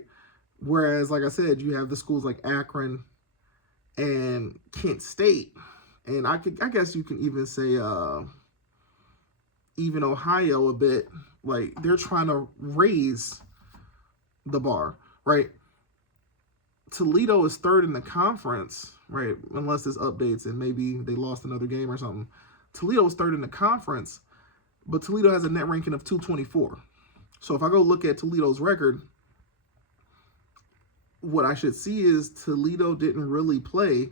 Whereas, like I said, you have the schools like Akron and Kent State, and I guess you can even say even Ohio a bit. Like, they're trying to raise the bar, right? Toledo is 3rd in the conference, right? Unless this updates and maybe they lost another game or something. Toledo is 3rd in the conference, but Toledo has a net ranking of 224. So if I go look at Toledo's record, what I should see is Toledo didn't really play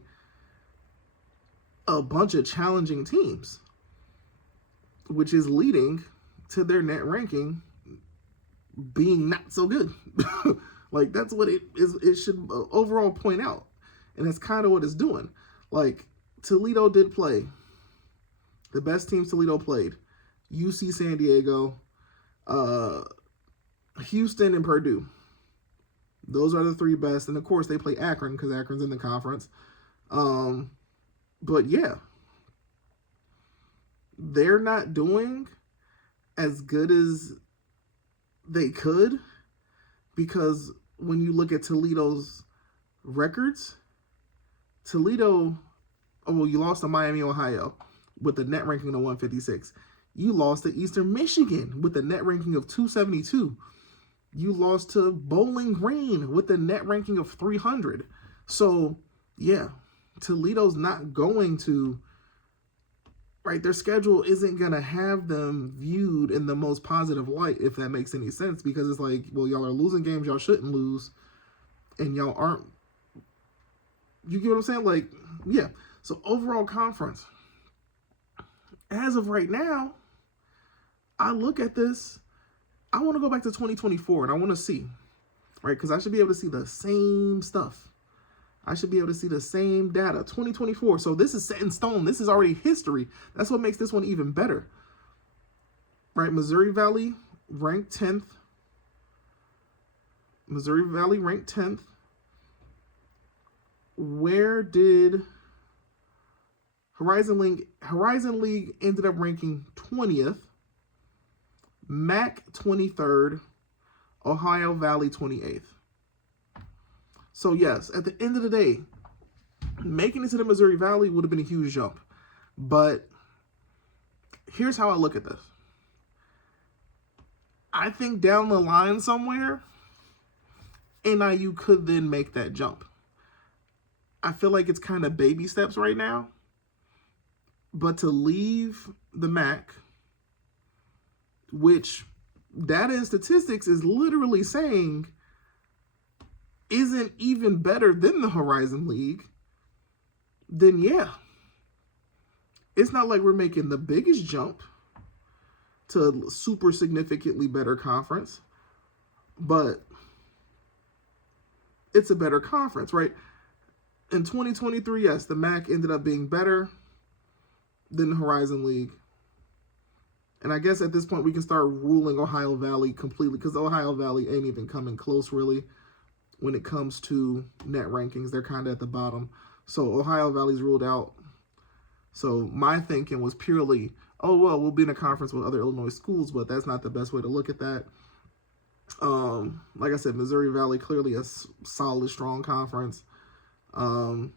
a bunch of challenging teams, which is leading to their net ranking being not so good. Like, that's what it is. It should overall point out. And that's kind of what it's doing. Like, Toledo did play. The best teams Toledo played: UC San Diego, Houston, and Purdue. Those are the 3 best. And, of course, they play Akron because Akron's in the conference. But, yeah. They're not doing as good as they could, because when you look at Toledo's records, Toledo, you lost to Miami, Ohio with a net ranking of 156. You lost to Eastern Michigan with a net ranking of 272. You lost to Bowling Green with a net ranking of 300. So, yeah, Toledo's not going to, right, their schedule isn't going to have them viewed in the most positive light, if that makes any sense, because it's like, well, y'all are losing games y'all shouldn't lose, and y'all aren't, you get what I'm saying? Like, yeah. So overall conference, as of right now, I look at this, I want to go back to 2024, and I want to see, right, because I should be able to see the same stuff. I should be able to see the same data. 2024. So this is set in stone. This is already history. That's what makes this one even better. Right? Missouri Valley ranked 10th. Missouri Valley ranked 10th. Where did Horizon League ended up ranking 20th? MAC 23rd, Ohio Valley 28th. So yes, at the end of the day, making it to the Missouri Valley would have been a huge jump. But here's how I look at this. I think down the line somewhere, NIU could then make that jump. I feel like it's kind of baby steps right now. But to leave the MAC, which data and statistics is literally saying isn't even better than the Horizon League, then yeah. It's not like we're making the biggest jump to a super significantly better conference, but it's a better conference, right? In 2023, yes, the MAC ended up being better than the Horizon League. And I guess at this point we can start ruling Ohio Valley completely, because Ohio Valley ain't even coming close really when it comes to net rankings. They're kind of at the bottom. So Ohio Valley's ruled out. So my thinking was purely, oh, well, we'll be in a conference with other Illinois schools, but that's not the best way to look at that. Like I said, Missouri Valley, clearly a solid, strong conference. The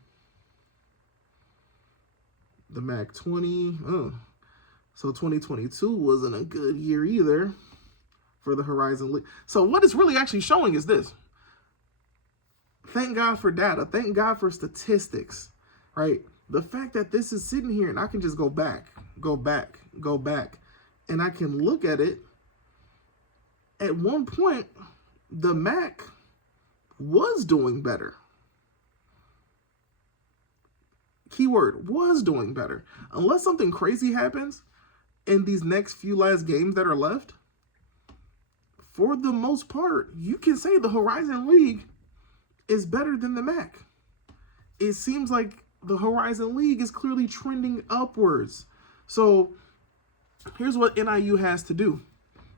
MAC 20, so 2022 wasn't a good year either for the Horizon League. So what it's really actually showing is this. Thank God for data. Thank God for statistics, right? The fact that this is sitting here and I can just go back, and I can look at it. At one point, the MAC was doing better. Keyword, was doing better. Unless something crazy happens in these next few last games that are left, for the most part, you can say the Horizon League is better than the MAC. It seems like the Horizon League is clearly trending upwards. So here's what NIU has to do,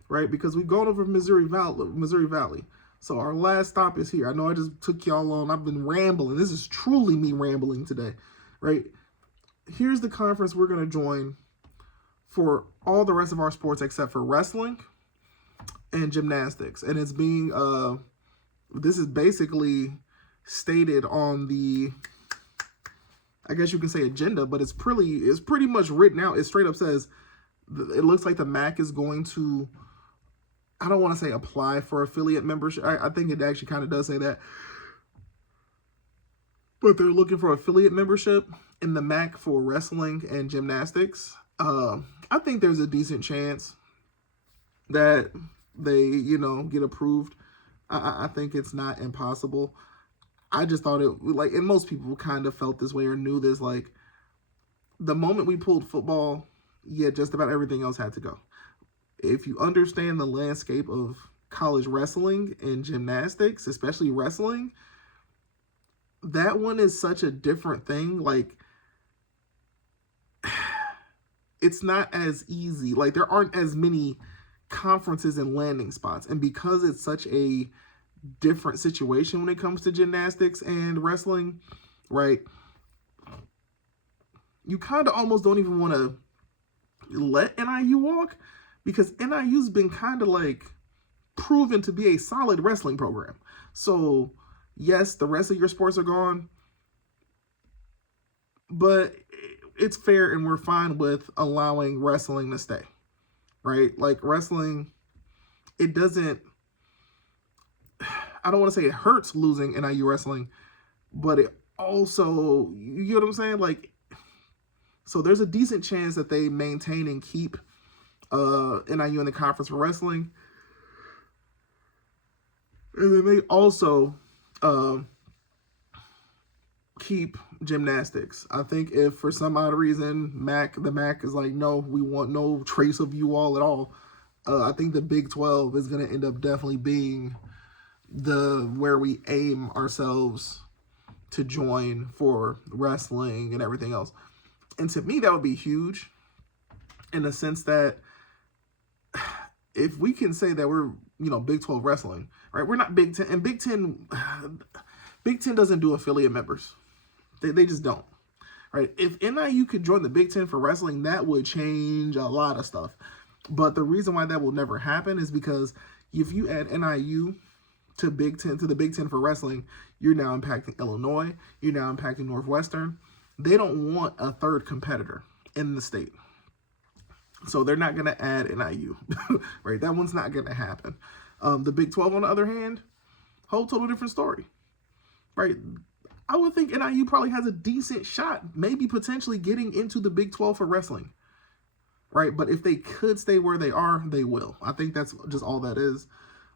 right? Because we've gone over Missouri Valley. So our last stop is here. I know I just took y'all on. I've been rambling. This is truly me rambling today, right? Here's the conference we're going to join for all the rest of our sports except for wrestling and gymnastics. And it's being, this is basically stated on the, I guess you can say agenda, but it's pretty much written out. It straight up says, it looks like the MAC is going to, I don't want to say apply for affiliate membership. I think it actually kind of does say that. But they're looking for affiliate membership in the MAC for wrestling and gymnastics. I think there's a decent chance that they, get approved. I think it's not impossible. I just thought it, like, and most people kind of felt this way or knew this, like, the moment we pulled football, yeah, just about everything else had to go. If you understand the landscape of college wrestling and gymnastics, especially wrestling, that one is such a different thing. Like, it's not as easy. Like, there aren't as many conferences and landing spots. And because it's such a different situation when it comes to gymnastics and wrestling, right? You kind of almost don't even want to let NIU walk, because NIU's been kind of like proven to be a solid wrestling program. So yes, the rest of your sports are gone, but it's fair and we're fine with allowing wrestling to stay, right? Like, wrestling, it doesn't, I don't want to say it hurts losing NIU wrestling, but it also, you get what I'm saying? Like, so there's a decent chance that they maintain and keep NIU in the conference for wrestling. And then they also keep gymnastics. I think if for some odd reason the MAC is like, no, we want no trace of you all at all, I think the Big 12 is going to end up definitely being where we aim ourselves to join for wrestling and everything else. And to me, that would be huge in the sense that if we can say that we're, Big 12 wrestling, right? We're not Big 10. And Big 10 doesn't do affiliate members. They just don't, right? If NIU could join the Big 10 for wrestling, that would change a lot of stuff. But the reason why that will never happen is because if you add NIU to the Big Ten for wrestling, you're now impacting Illinois, you're now impacting Northwestern. They don't want a third competitor in the state. So they're not going to add NIU, right? That one's not going to happen. The Big 12, on the other hand, whole total different story, right? I would think NIU probably has a decent shot, maybe potentially getting into the Big 12 for wrestling, right? But if they could stay where they are, they will. I think that's just all that is.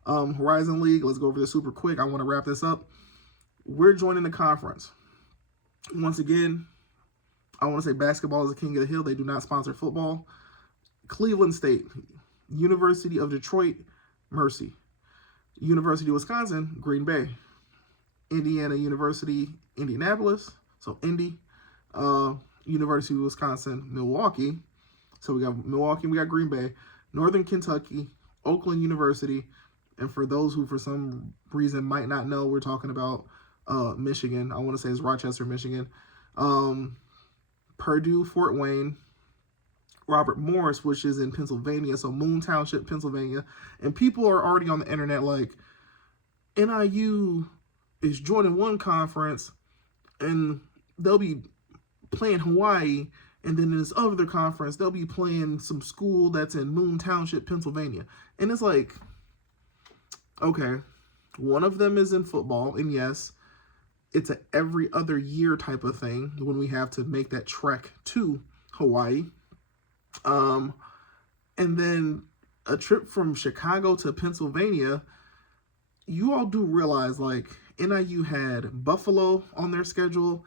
Horizon League, let's go over this super quick. I want to wrap this up. We're joining the conference. Once again, I want to say basketball is the king of the hill. They do not sponsor football. Cleveland State, University of Detroit, Mercy. University of Wisconsin, Green Bay. Indiana University, Indianapolis, so Indy. University of Wisconsin, Milwaukee. So we got Milwaukee, we got Green Bay. Northern Kentucky, Oakland University. And for those who for some reason might not know, we're talking about Michigan. I want to say it's Rochester, Michigan. Purdue, Fort Wayne. Robert Morris, which is in Pennsylvania, so Moon Township, Pennsylvania. And people are already on the internet like, NIU is joining one conference and they'll be playing Hawaii, and then in this other conference they'll be playing some school that's in Moon Township, Pennsylvania. And it's like, okay, one of them is in football, and yes, it's a every other year type of thing when we have to make that trek to Hawaii. And then a trip from Chicago to Pennsylvania, you all do realize, like, NIU had Buffalo on their schedule,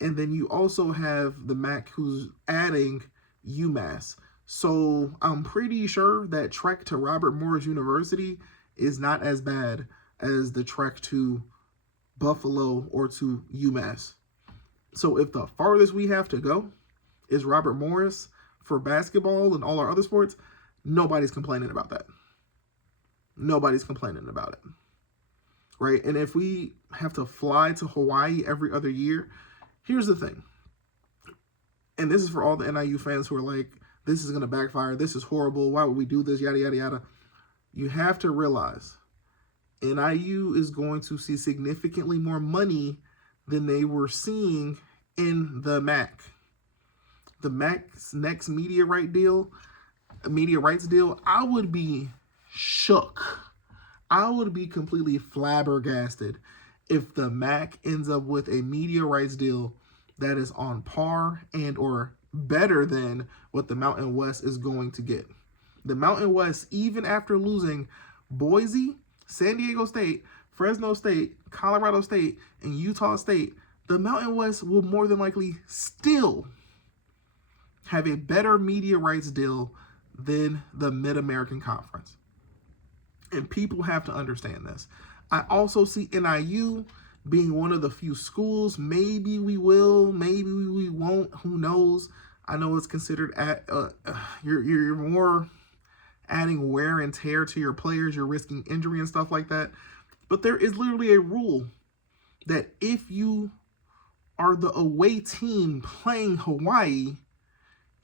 and then you also have the MAC who's adding UMass. So I'm pretty sure that trek to Robert Morris University is not as bad as the trek to Buffalo or to UMass. So if the farthest we have to go is Robert Morris for basketball and all our other sports, nobody's complaining about that. Nobody's complaining about it. Right? And if we have to fly to Hawaii every other year, here's the thing. And this is for all the NIU fans who are like, this is going to backfire. This is horrible. Why would we do this? Yada, yada, yada. You have to realize NIU is going to see significantly more money than they were seeing in the MAC. The MAC's next media rights deal, I would be shook. I would be completely flabbergasted if the MAC ends up with a media rights deal that is on par and or better than what the Mountain West is going to get. The Mountain West, even after losing Boise, San Diego State, Fresno State, Colorado State, and Utah State, the Mountain West will more than likely still have a better media rights deal than the Mid-American Conference. And people have to understand this. I also see NIU being one of the few schools. Maybe we will, maybe we won't. Who knows? I know it's considered you're more adding wear and tear to your players. You're risking injury and stuff like that. But there is literally a rule that if you are the away team playing Hawaii,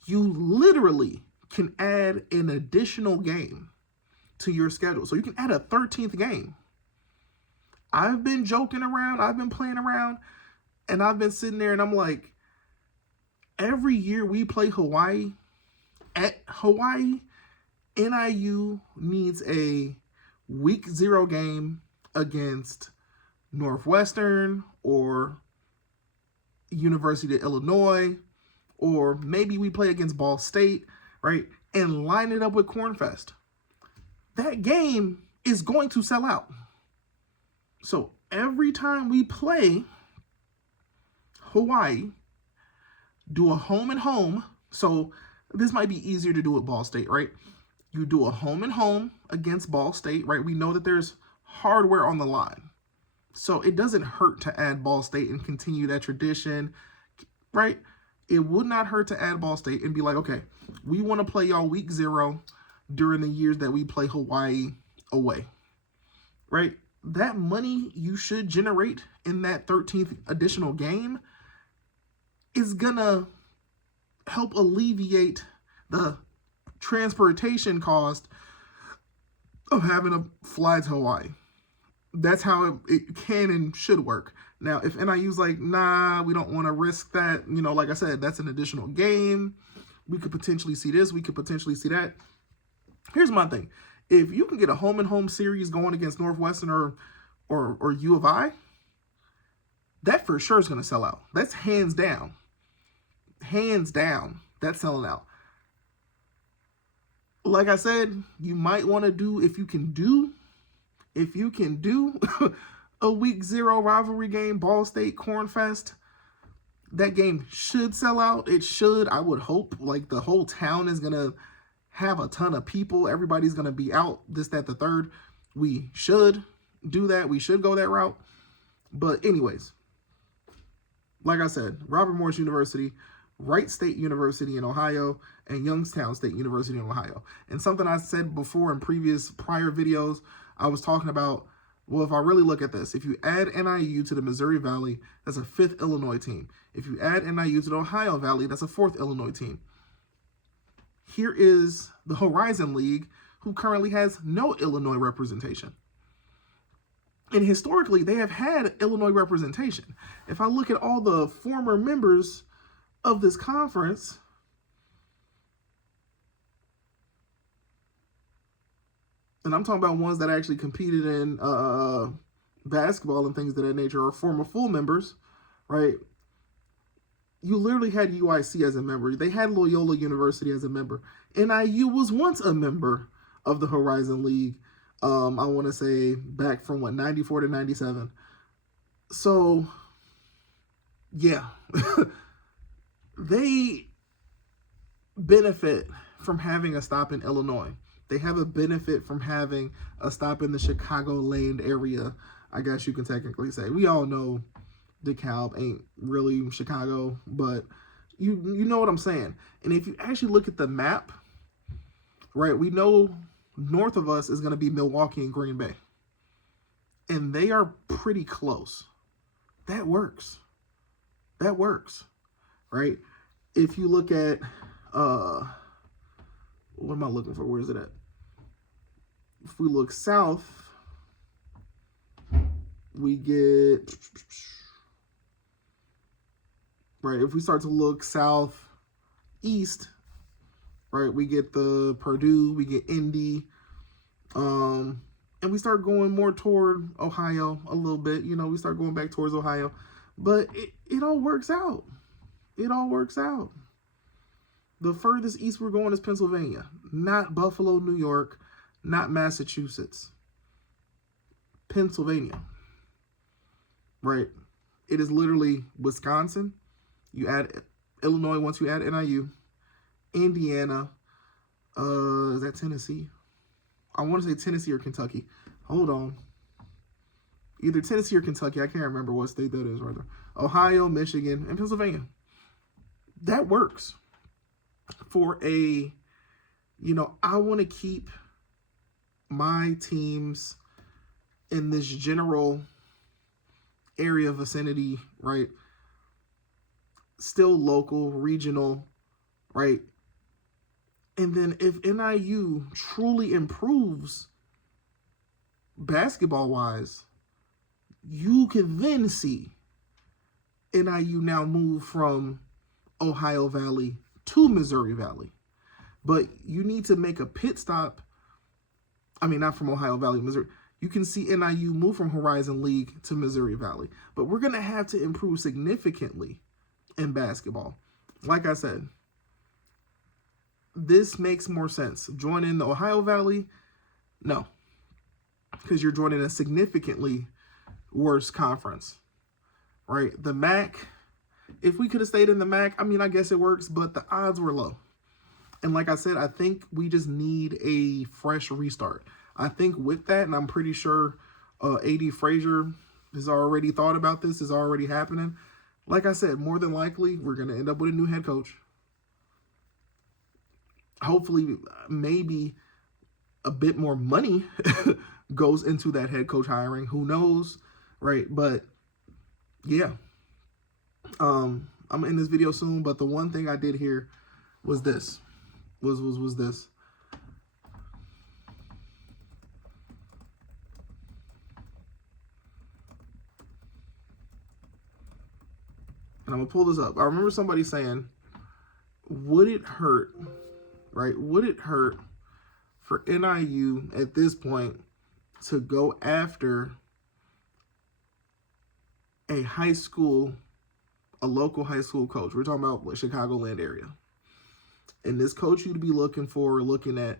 you literally can add an additional game to your schedule. So you can add a 13th game. I've been joking around. I've been playing around. And I've been sitting there and I'm like, every year we play Hawaii, at Hawaii, NIU needs a week 0 game against Northwestern or University of Illinois, or maybe we play against Ball State, right? And line it up with Cornfest. That game is going to sell out. So every time we play Hawaii, do a home and home. So this might be easier to do at Ball State, right? You do a home and home against Ball State, right? We know that there's hardware on the line. So it doesn't hurt to add Ball State and continue that tradition, right? It would not hurt to add Ball State and be like, okay, we want to play y'all week 0 during the years that we play Hawaii away, right? That money you should generate in that 13th additional game is going to help alleviate the transportation cost of having to fly to Hawaii. That's how it can and should work. Now, if NIU's like, nah, we don't want to risk that, you know, like I said, that's an additional game. We could potentially see this. We could potentially see that. Here's my thing. If you can get a home and home series going against Northwestern or U of I, that for sure is going to sell out. That's hands down. Hands down. That's selling out. Like I said, you might want to do, if you can do a week 0 rivalry game, Ball State Cornfest, that game should sell out. It should. I would hope. Like, the whole town is going to have a ton of people. Everybody's going to be out, this, that, the third. We should do that. We should go that route. But anyways, like I said, Robert Morris University, Wright State University in Ohio, and Youngstown State University in Ohio. And something I said before in prior videos, I was talking about, well, if I really look at this, if you add NIU to the Missouri Valley, that's a 5th Illinois team. If you add NIU to the Ohio Valley, that's a 4th Illinois team. Here is the Horizon League, who currently has no Illinois representation. And historically, they have had Illinois representation. If I look at all the former members of this conference, and I'm talking about ones that actually competed in basketball and things of that nature, or former full members, right? You literally had UIC as a member. They had Loyola University as a member. NIU was once a member of the Horizon League. I want to say back from 94 to 97. So, yeah. They benefit from having a stop in Illinois. They have a benefit from having a stop in the Chicagoland area, I guess you can technically say. We all know DeKalb ain't really Chicago, but you know what I'm saying. And if you actually look at the map, right, we know north of us is going to be Milwaukee and Green Bay. And they are pretty close. That works. That works, right? If you look at, what am I looking for? Where is it at? If we look south, we get, right, if we start to look southeast, right, we get the Purdue, we get Indy, and we start going more toward Ohio a little bit. You know, we start going back towards Ohio. But it all works out. It all works out. The furthest east we're going is Pennsylvania, not Buffalo, New York, not Massachusetts. Pennsylvania, right? It is literally Wisconsin. You add Illinois once you add NIU. Indiana. Is that Tennessee? I want to say Tennessee or Kentucky. Hold on. Either Tennessee or Kentucky. I can't remember what state that is right there. Ohio, Michigan, and Pennsylvania. That works. For a, you know, I want to keep my teams in this general area vicinity, right? Still local, regional, right? And then if NIU truly improves basketball-wise, you can then see NIU now move from Ohio Valley to Missouri Valley. But you need to make a pit stop. I mean, not from Ohio Valley, Missouri. You can see NIU move from Horizon League to Missouri Valley. But we're going to have to improve significantly in basketball. Like I said, this makes more sense. Joining the Ohio Valley? No. Because you're joining a significantly worse conference, right? The MAC, if we could have stayed in the MAC, I mean, I guess it works, but the odds were low. And like I said, I think we just need a fresh restart. I think with that, and I'm pretty sure A.D. Frazier has already thought about this, is already happening. Like I said, more than likely, we're going to end up with a new head coach. Hopefully, maybe a bit more money goes into that head coach hiring. Who knows, right? But, yeah. I'm in this video soon, but the one thing I did here was this. was this. And I'm gonna pull this up. I remember somebody saying, would it hurt, right? Would it hurt for NIU at this point to go after a high school, a local high school coach? We're talking about Chicagoland area. And this coach you'd be looking at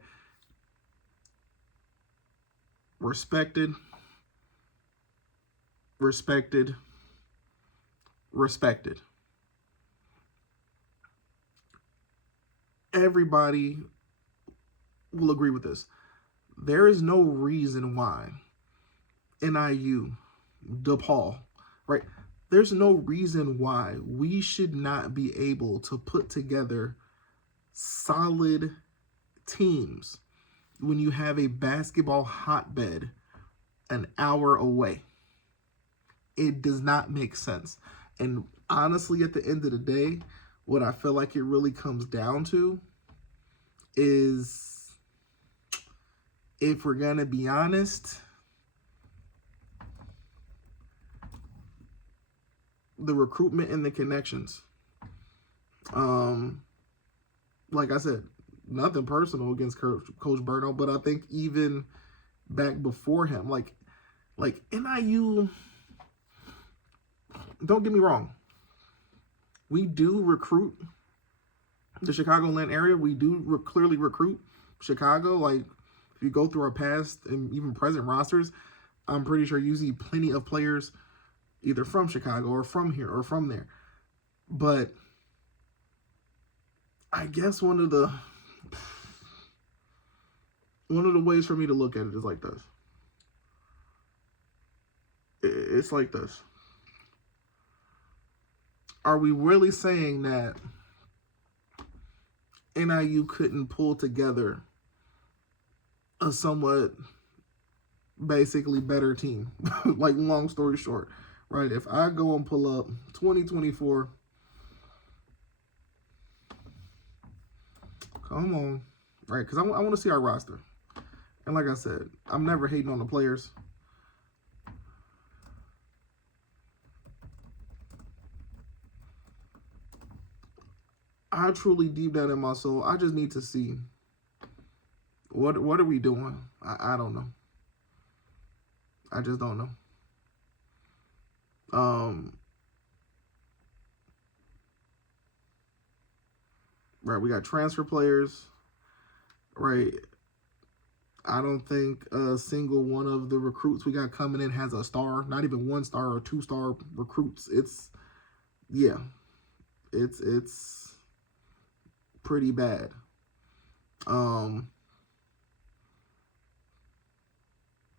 respected, respected, respected. Everybody will agree with this. There is no reason why NIU, DePaul, right? There's no reason why we should not be able to put together solid teams when you have a basketball hotbed an hour away. It does not make sense. And honestly, at the end of the day, what I feel like it really comes down to is, if we're going to be honest, the recruitment and the connections. Like I said, nothing personal against Coach Berno, but I think even back before him, like NIU, don't get me wrong, we do recruit the Chicagoland area. We do clearly recruit Chicago. Like, if you go through our past and even present rosters, I'm pretty sure you see plenty of players either from Chicago or from here or from there. But I guess one of the ways for me to look at it is like this. It's like this. Are we really saying that NIU couldn't pull together a somewhat basically better team? Like, long story short, right? If I go and pull up 2024, come on, right? Because I want to see our roster. And like I said, I'm never hating on the players. I truly, deep down in my soul, I just need to see what are we doing. I don't know. I just don't know. Right, we got transfer players. Right, I don't think a single one of the recruits we got coming in has a star. Not even 1-star or 2-star recruits. It's pretty bad. When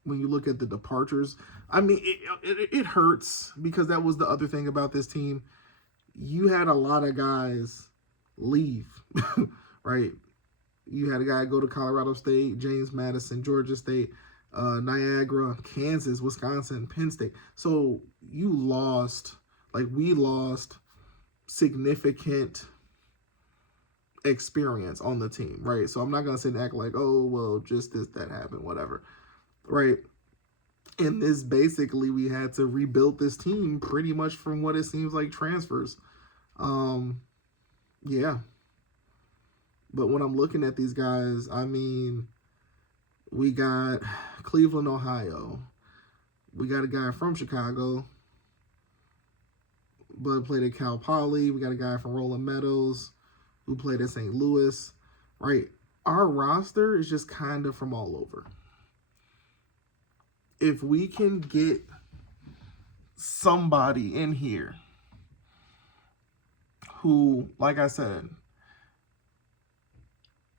you look at the departures, I mean, it hurts, because that was the other thing about this team. You had a lot of guys leave, right? You had a guy go to Colorado State, James Madison, Georgia State, Niagara, Kansas, Wisconsin, Penn State. So we lost significant experience on the team, right? So I'm not going to sit and act like, oh, well, just this, that happened, whatever, right? And this, basically, we had to rebuild this team pretty much from what it seems like transfers. Yeah. But when I'm looking at these guys, I mean, we got Cleveland, Ohio. We got a guy from Chicago, but played at Cal Poly. We got a guy from Rolling Meadows who played at St. Louis, right? Our roster is just kind of from all over. If we can get somebody in here who, like I said,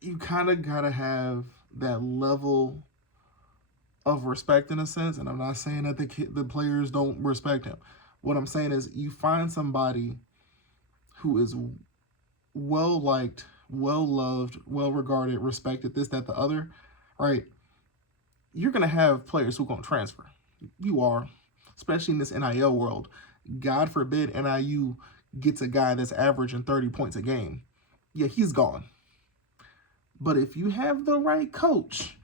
you kind of got to have that level of respect in a sense. And I'm not saying that the players don't respect him. What I'm saying is, you find somebody who is well-liked, well-loved, well-regarded, respected, this, that, the other, right? You're going to have players who are going to transfer. You are, especially in this NIL world. God forbid NIU gets a guy that's averaging 30 points a game. Yeah, he's gone. But if you have the right coach,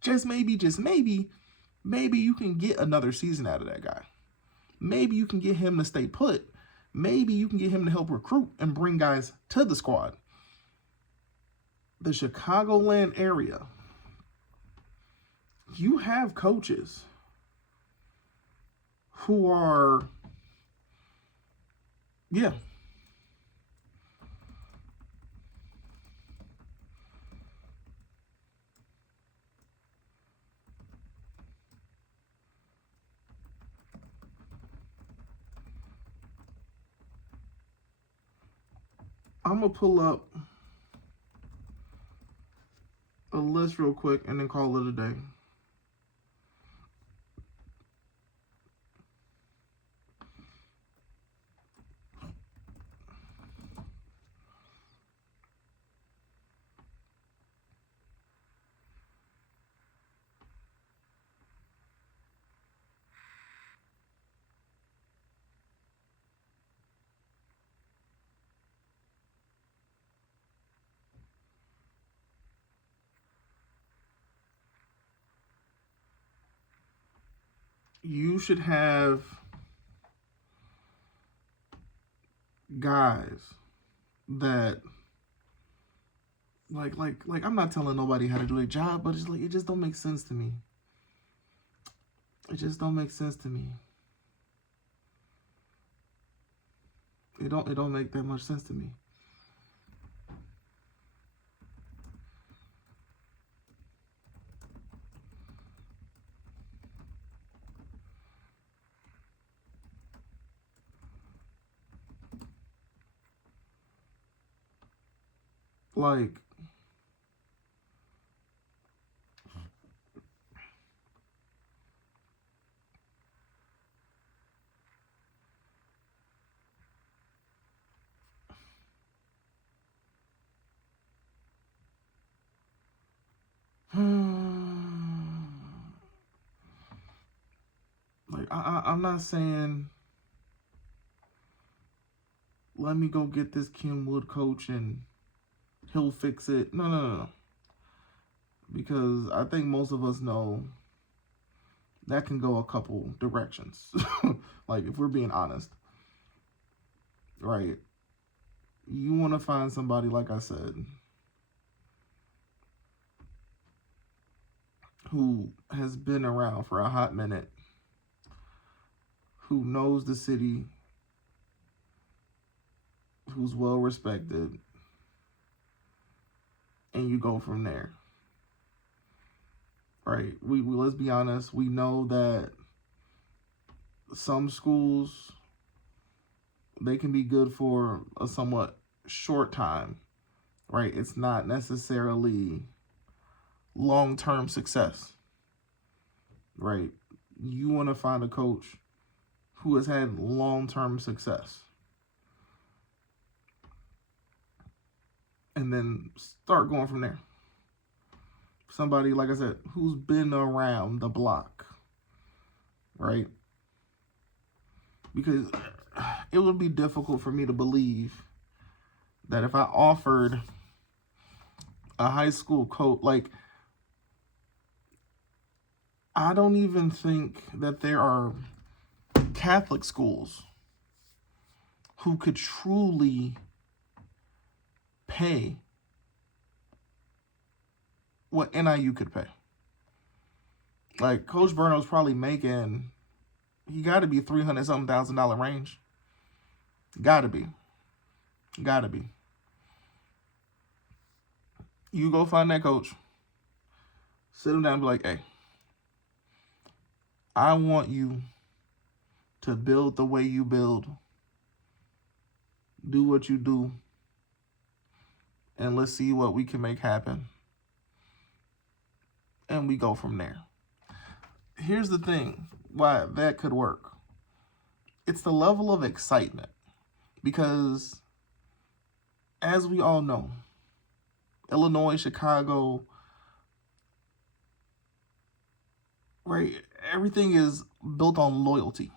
just maybe you can get another season out of that guy. Maybe you can get him to stay put. Maybe you can get him to help recruit and bring guys to the squad. The Chicagoland area, you have coaches who are, yeah. I'm going to pull up a list real quick and then call it a day. You should have guys that like I'm not telling nobody how to do their job, but it's like it just don't make sense to me. It just don't make sense to me. It don't make that much sense to me. Like, like I'm not saying let me go get this Kenwood coach and he'll fix it. No. Because I think most of us know that can go a couple directions. Like, if we're being honest, right? You want to find somebody, like I said, who has been around for a hot minute, who knows the city, who's well respected, and you go from there. Right? We let's be honest, we know that some schools, they can be good for a somewhat short time, right? It's not necessarily long-term success, right? You want to find a coach who has had long-term success, and then start going from there. Somebody, like I said, who's been around the block, right? Because it would be difficult for me to believe that if I offered a high school coach, like, I don't even think that there are Catholic schools who could truly pay what NIU could pay. Like, Coach Burno's probably making, he got to be $300,000 range. Got to be. You go find that coach, sit him down and be like, hey, I want you to build the way you build, do what you do, and let's see what we can make happen. And we go from there. Here's the thing why that could work. It's the level of excitement. Because, as we all know, Illinois, Chicago, right? Everything is built on loyalty.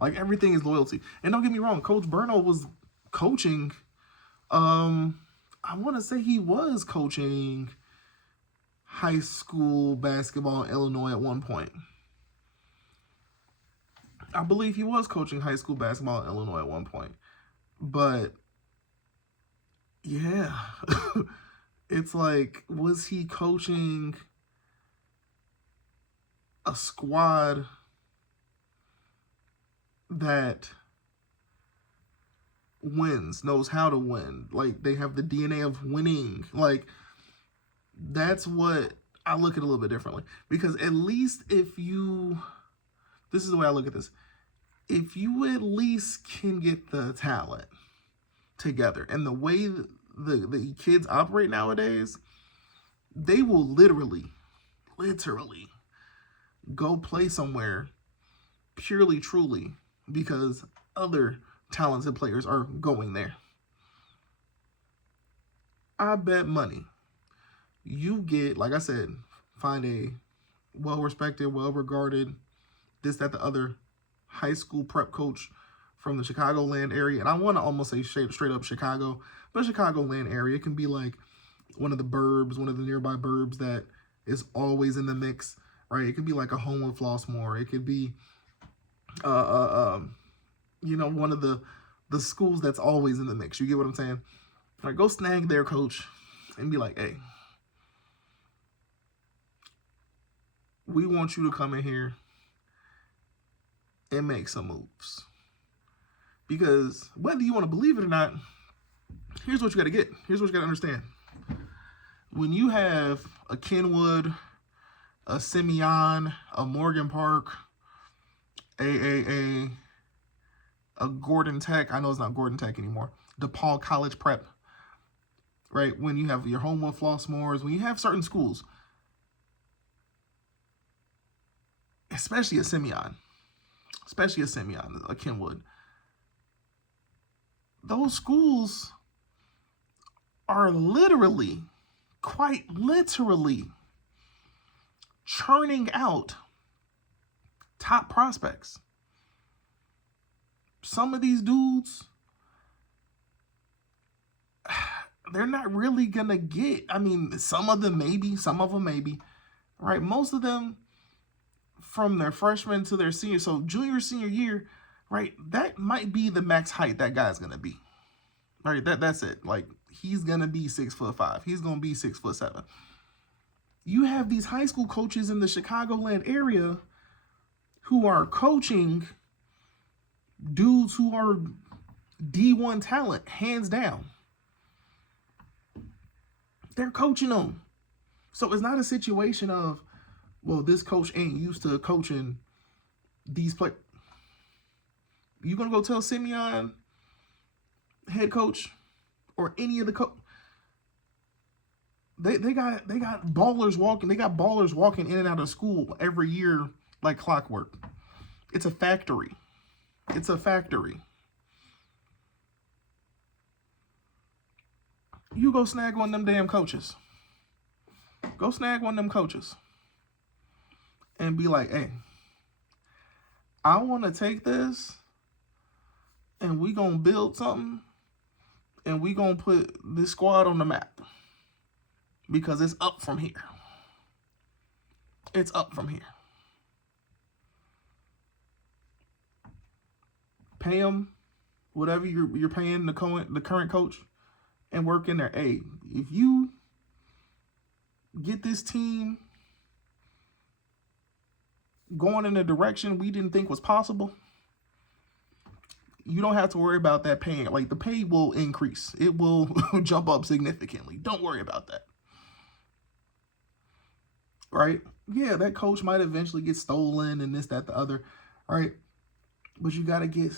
Like, everything is loyalty. And don't get me wrong, Coach Burno was coaching I want to say he was coaching high school basketball in Illinois at one point. I believe he was coaching high school basketball in Illinois at one point. But yeah, it's like, was he coaching a squad that wins, knows how to win? Like, they have the DNA of winning. Like, that's what I look at a little bit differently. Because at least if you, this is the way I look at this. If you at least can get the talent together, and the way the kids operate nowadays, they will literally go play somewhere purely, truly, because other talented players are going there. I bet money you get, like I said, find a well-respected, well-regarded, this, that, the other high school prep coach from the Chicagoland area. And I want to almost say straight up Chicago, but Chicagoland area. It can be like one of the burbs, one of the nearby burbs that is always in the mix, right? It could be like a Homewood Flossmoor. It could be, one of the schools that's always in the mix. You get what I'm saying? All right, go snag their coach and be like, hey, we want you to come in here and make some moves. Because whether you want to believe it or not, here's what you got to get. Here's what you got to understand. When you have a Kenwood, a Simeon, a Morgan Park, a Gordon Tech, I know it's not Gordon Tech anymore, DePaul College Prep, right? When you have your Homewood Flossmoors, when you have certain schools, especially a Simeon, a Kenwood, those schools are literally, quite literally, churning out top prospects. Some of these dudes, they're not really going to get, I mean, some of them maybe, right? Most of them from their freshman to their senior, so junior, senior year, right? That might be the max height that guy's going to be, right? That's it. Like, he's going to be 6'5". He's going to be 6'7". You have these high school coaches in the Chicagoland area who are coaching dudes who are D1 talent, hands down. They're coaching them. So it's not a situation of, well, this coach ain't used to coaching these players. You gonna go tell Simeon, head coach, or any of the coach? They got ballers walking. They got ballers walking in and out of school every year like clockwork. It's a factory. It's a factory. You go snag one of them damn coaches. Go snag one of them coaches. And be like, hey, I want to take this and we going to build something and we going to put this squad on the map. Because it's up from here. It's up from here. Pay them whatever you're paying the current coach and work in there. Hey, if you get this team going in a direction we didn't think was possible, you don't have to worry about that paying. Like, the pay will increase. It will jump up significantly. Don't worry about that. Right? Yeah, that coach might eventually get stolen and this, that, the other. All right? But you got to get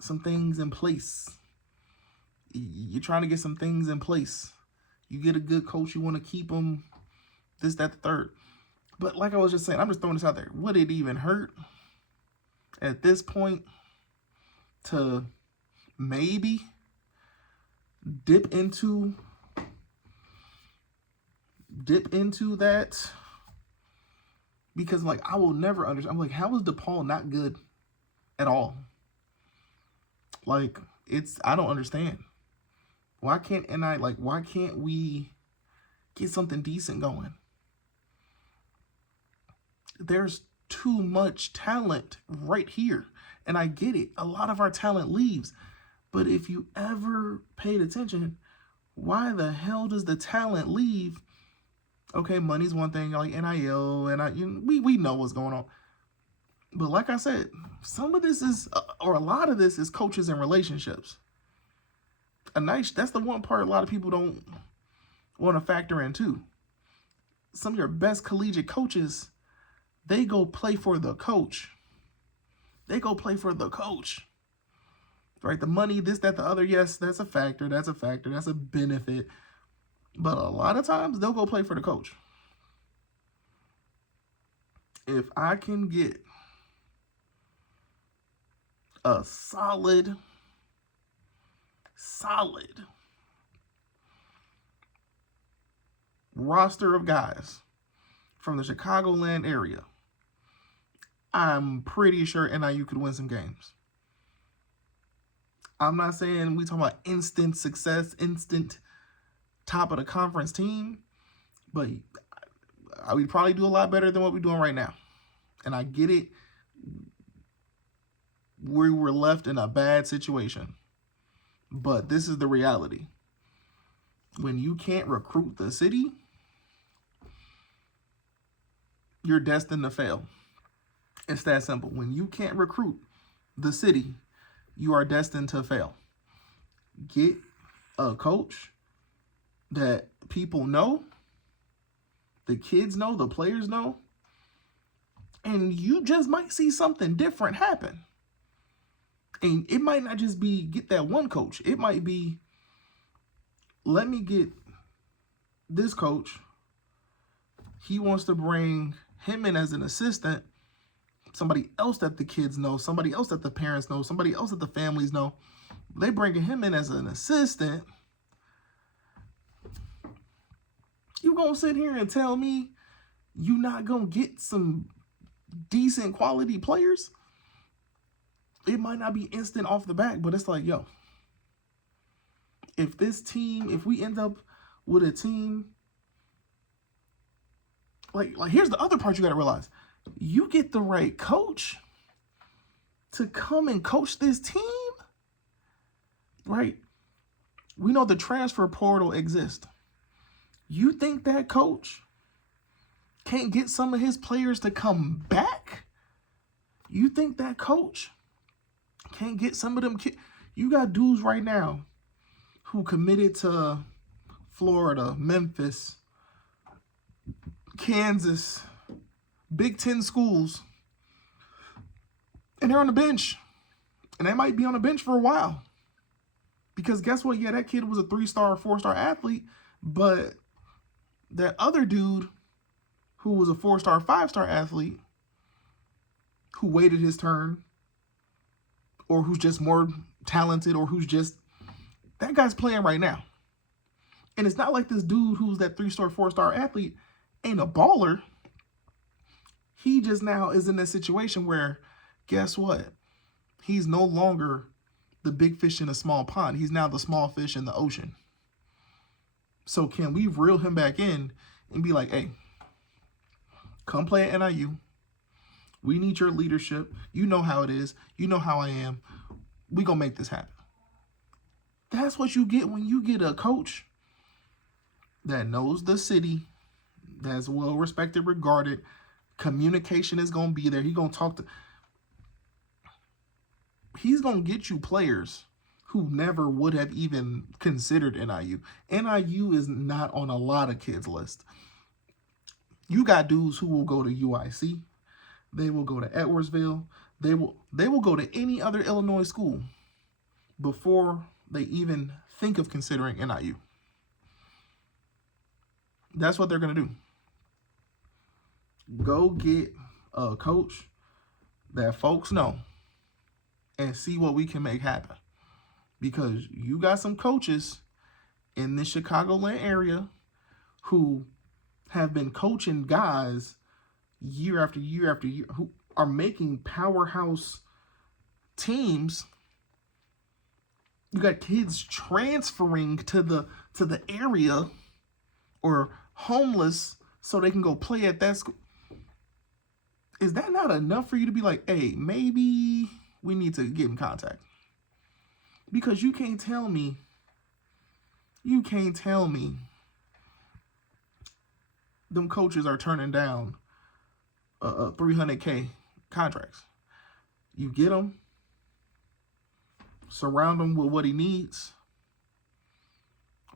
some things in place. You're trying to get some things in place. You get a good coach, you want to keep them, this, that, the third. But like I was just saying, I'm just throwing this out there. Would it even hurt at this point to maybe dip into that? Because, like, I will never understand. I'm like, how is DePaul not good at all? Like, I don't understand. Why can't why can't we get something decent going? There's too much talent right here. And I get it. A lot of our talent leaves. But if you ever paid attention, why the hell does the talent leave? Okay, money's one thing, like NIL, and we know what's going on. But like I said, some of this is, or a lot of this is coaches and relationships. That's the one part a lot of people don't want to factor in too. Some of your best collegiate coaches, they go play for the coach. They go play for the coach. Right? The money, this, that, the other, yes, that's a factor. That's a benefit. But a lot of times, they'll go play for the coach. If I can get a solid roster of guys from the Chicagoland area, I'm pretty sure NIU could win some games. I'm not saying we talking about instant success, instant top of the conference team, but we'd probably do a lot better than what we're doing right now. And I get it. We were left in a bad situation. But this is the reality. When you can't recruit the city, you're destined to fail. It's that simple. When you can't recruit the city, you are destined to fail. Get a coach that people know, the kids know, the players know, and you just might see something different happen. And it might not just be get that one coach. It might be, let me get this coach. He wants to bring him in as an assistant, somebody else that the kids know, somebody else that the parents know, somebody else that the families know. They bringing him in as an assistant. You gonna sit here and tell me you not gonna get some decent quality players? It might not be instant off the back, but it's like, yo, if we end up with a team, like here's the other part you got to realize. You get the right coach to come and coach this team, right? We know the transfer portal exists. You think that coach can't get some of his players to come back? You think that coach can't get some of them kids? You got dudes right now who committed to Florida, Memphis, Kansas, Big Ten schools, and they're on the bench. And they might be on the bench for a while. Because guess what? Yeah, that kid was a 3-star, 4-star athlete, but that other dude who was a 4-star, 5-star athlete who waited his turn, or who's just more talented, or that guy's playing right now. And it's not like this dude who's that 3-star, 4-star athlete ain't a baller. He just now is in a situation where, guess what? He's no longer the big fish in a small pond. He's now the small fish in the ocean. So can we reel him back in and be like, hey, come play at NIU. We need your leadership. You know how it is. You know how I am. We gonna make this happen. That's what you get when you get a coach that knows the city, that's well respected, regarded. Communication is gonna be there. He's gonna get you players who never would have even considered NIU. NIU is not on a lot of kids' list. You got dudes who will go to UIC. They will go to Edwardsville. They will go to any other Illinois school before they even think of considering NIU. That's what they're going to do. Go get a coach that folks know and see what we can make happen. Because you got some coaches in the Chicagoland area who have been coaching guys year after year after year who are making powerhouse teams You got kids transferring to the area or homeless so they can go play at that school. Is that not enough for you to be like, hey, maybe we need to get in contact? Because you can't tell me them coaches are turning down 300K contracts. You get him, surround him with what he needs,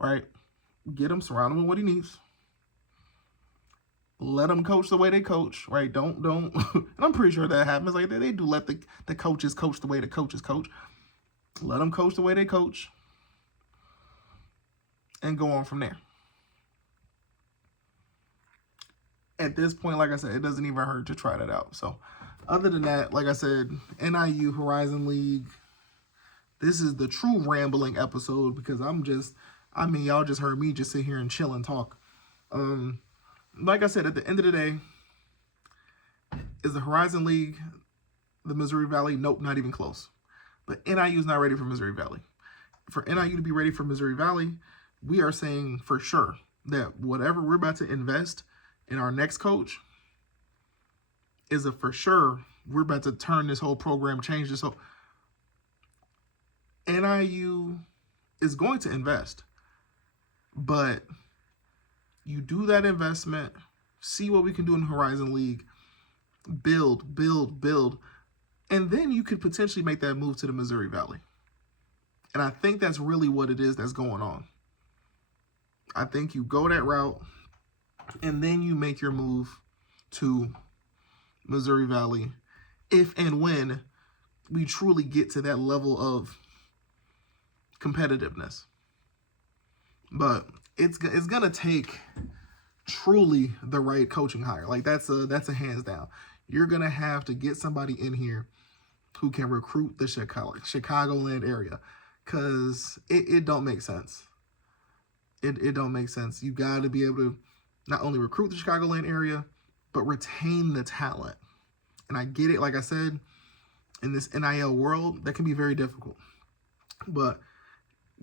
right? Get him, surround him with what he needs. Let him coach the way they coach, right? Don't. And I'm pretty sure that happens. Like they do let the coaches coach the way the coaches coach. Let them coach the way they coach, and go on from there. At this point, like I said, it doesn't even hurt to try that out. So, other than that, like I said, NIU Horizon League. This is the true rambling episode because y'all just heard me just sit here and chill and talk. Like I said, at the end of the day, is the Horizon League the Missouri Valley? Nope, not even close. But NIU is not ready for Missouri Valley. For NIU to be ready for Missouri Valley, we are saying for sure that whatever we're about to invest in our next coach is a for sure we're about to turn this whole program, change this whole. NIU is going to invest, but you do that investment, see what we can do in Horizon League, build, and then you could potentially make that move to the Missouri Valley. And I think that's really what it is that's going on. I think you go that route, and then you make your move to Missouri Valley if and when we truly get to that level of competitiveness. But it's going to take truly the right coaching hire. Like that's a hands down. You're going to have to get somebody in here who can recruit the Chicagoland area, because it don't make sense. It don't make sense. You got to be able to not only recruit the Chicagoland area, but retain the talent. And I get it, like I said, in this NIL world, that can be very difficult. But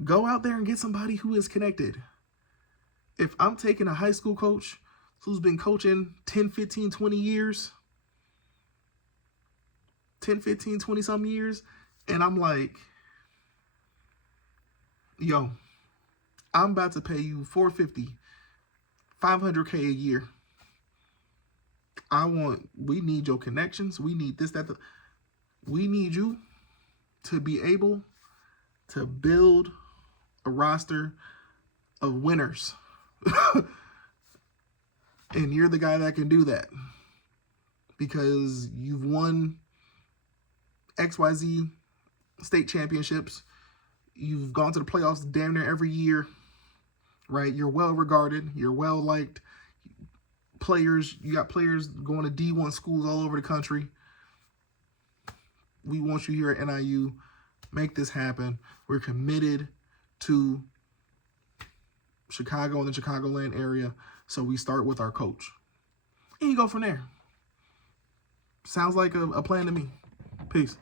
go out there and get somebody who is connected. If I'm taking a high school coach who's been coaching 10, 15, 20 years, 10, 15, 20 some years, and I'm like, yo, I'm about to pay you $450, $500K a year. We need your connections. We need this, that, we need you to be able to build a roster of winners. And you're the guy that can do that because you've won XYZ state championships. You've gone to the playoffs damn near every year, right? You're well regarded. You're well liked. Players, you got players going to D1 schools all over the country. We want you here at NIU. Make this happen. We're committed to Chicago and the Chicagoland area. So we start with our coach. And you go from there. Sounds like a plan to me. Peace.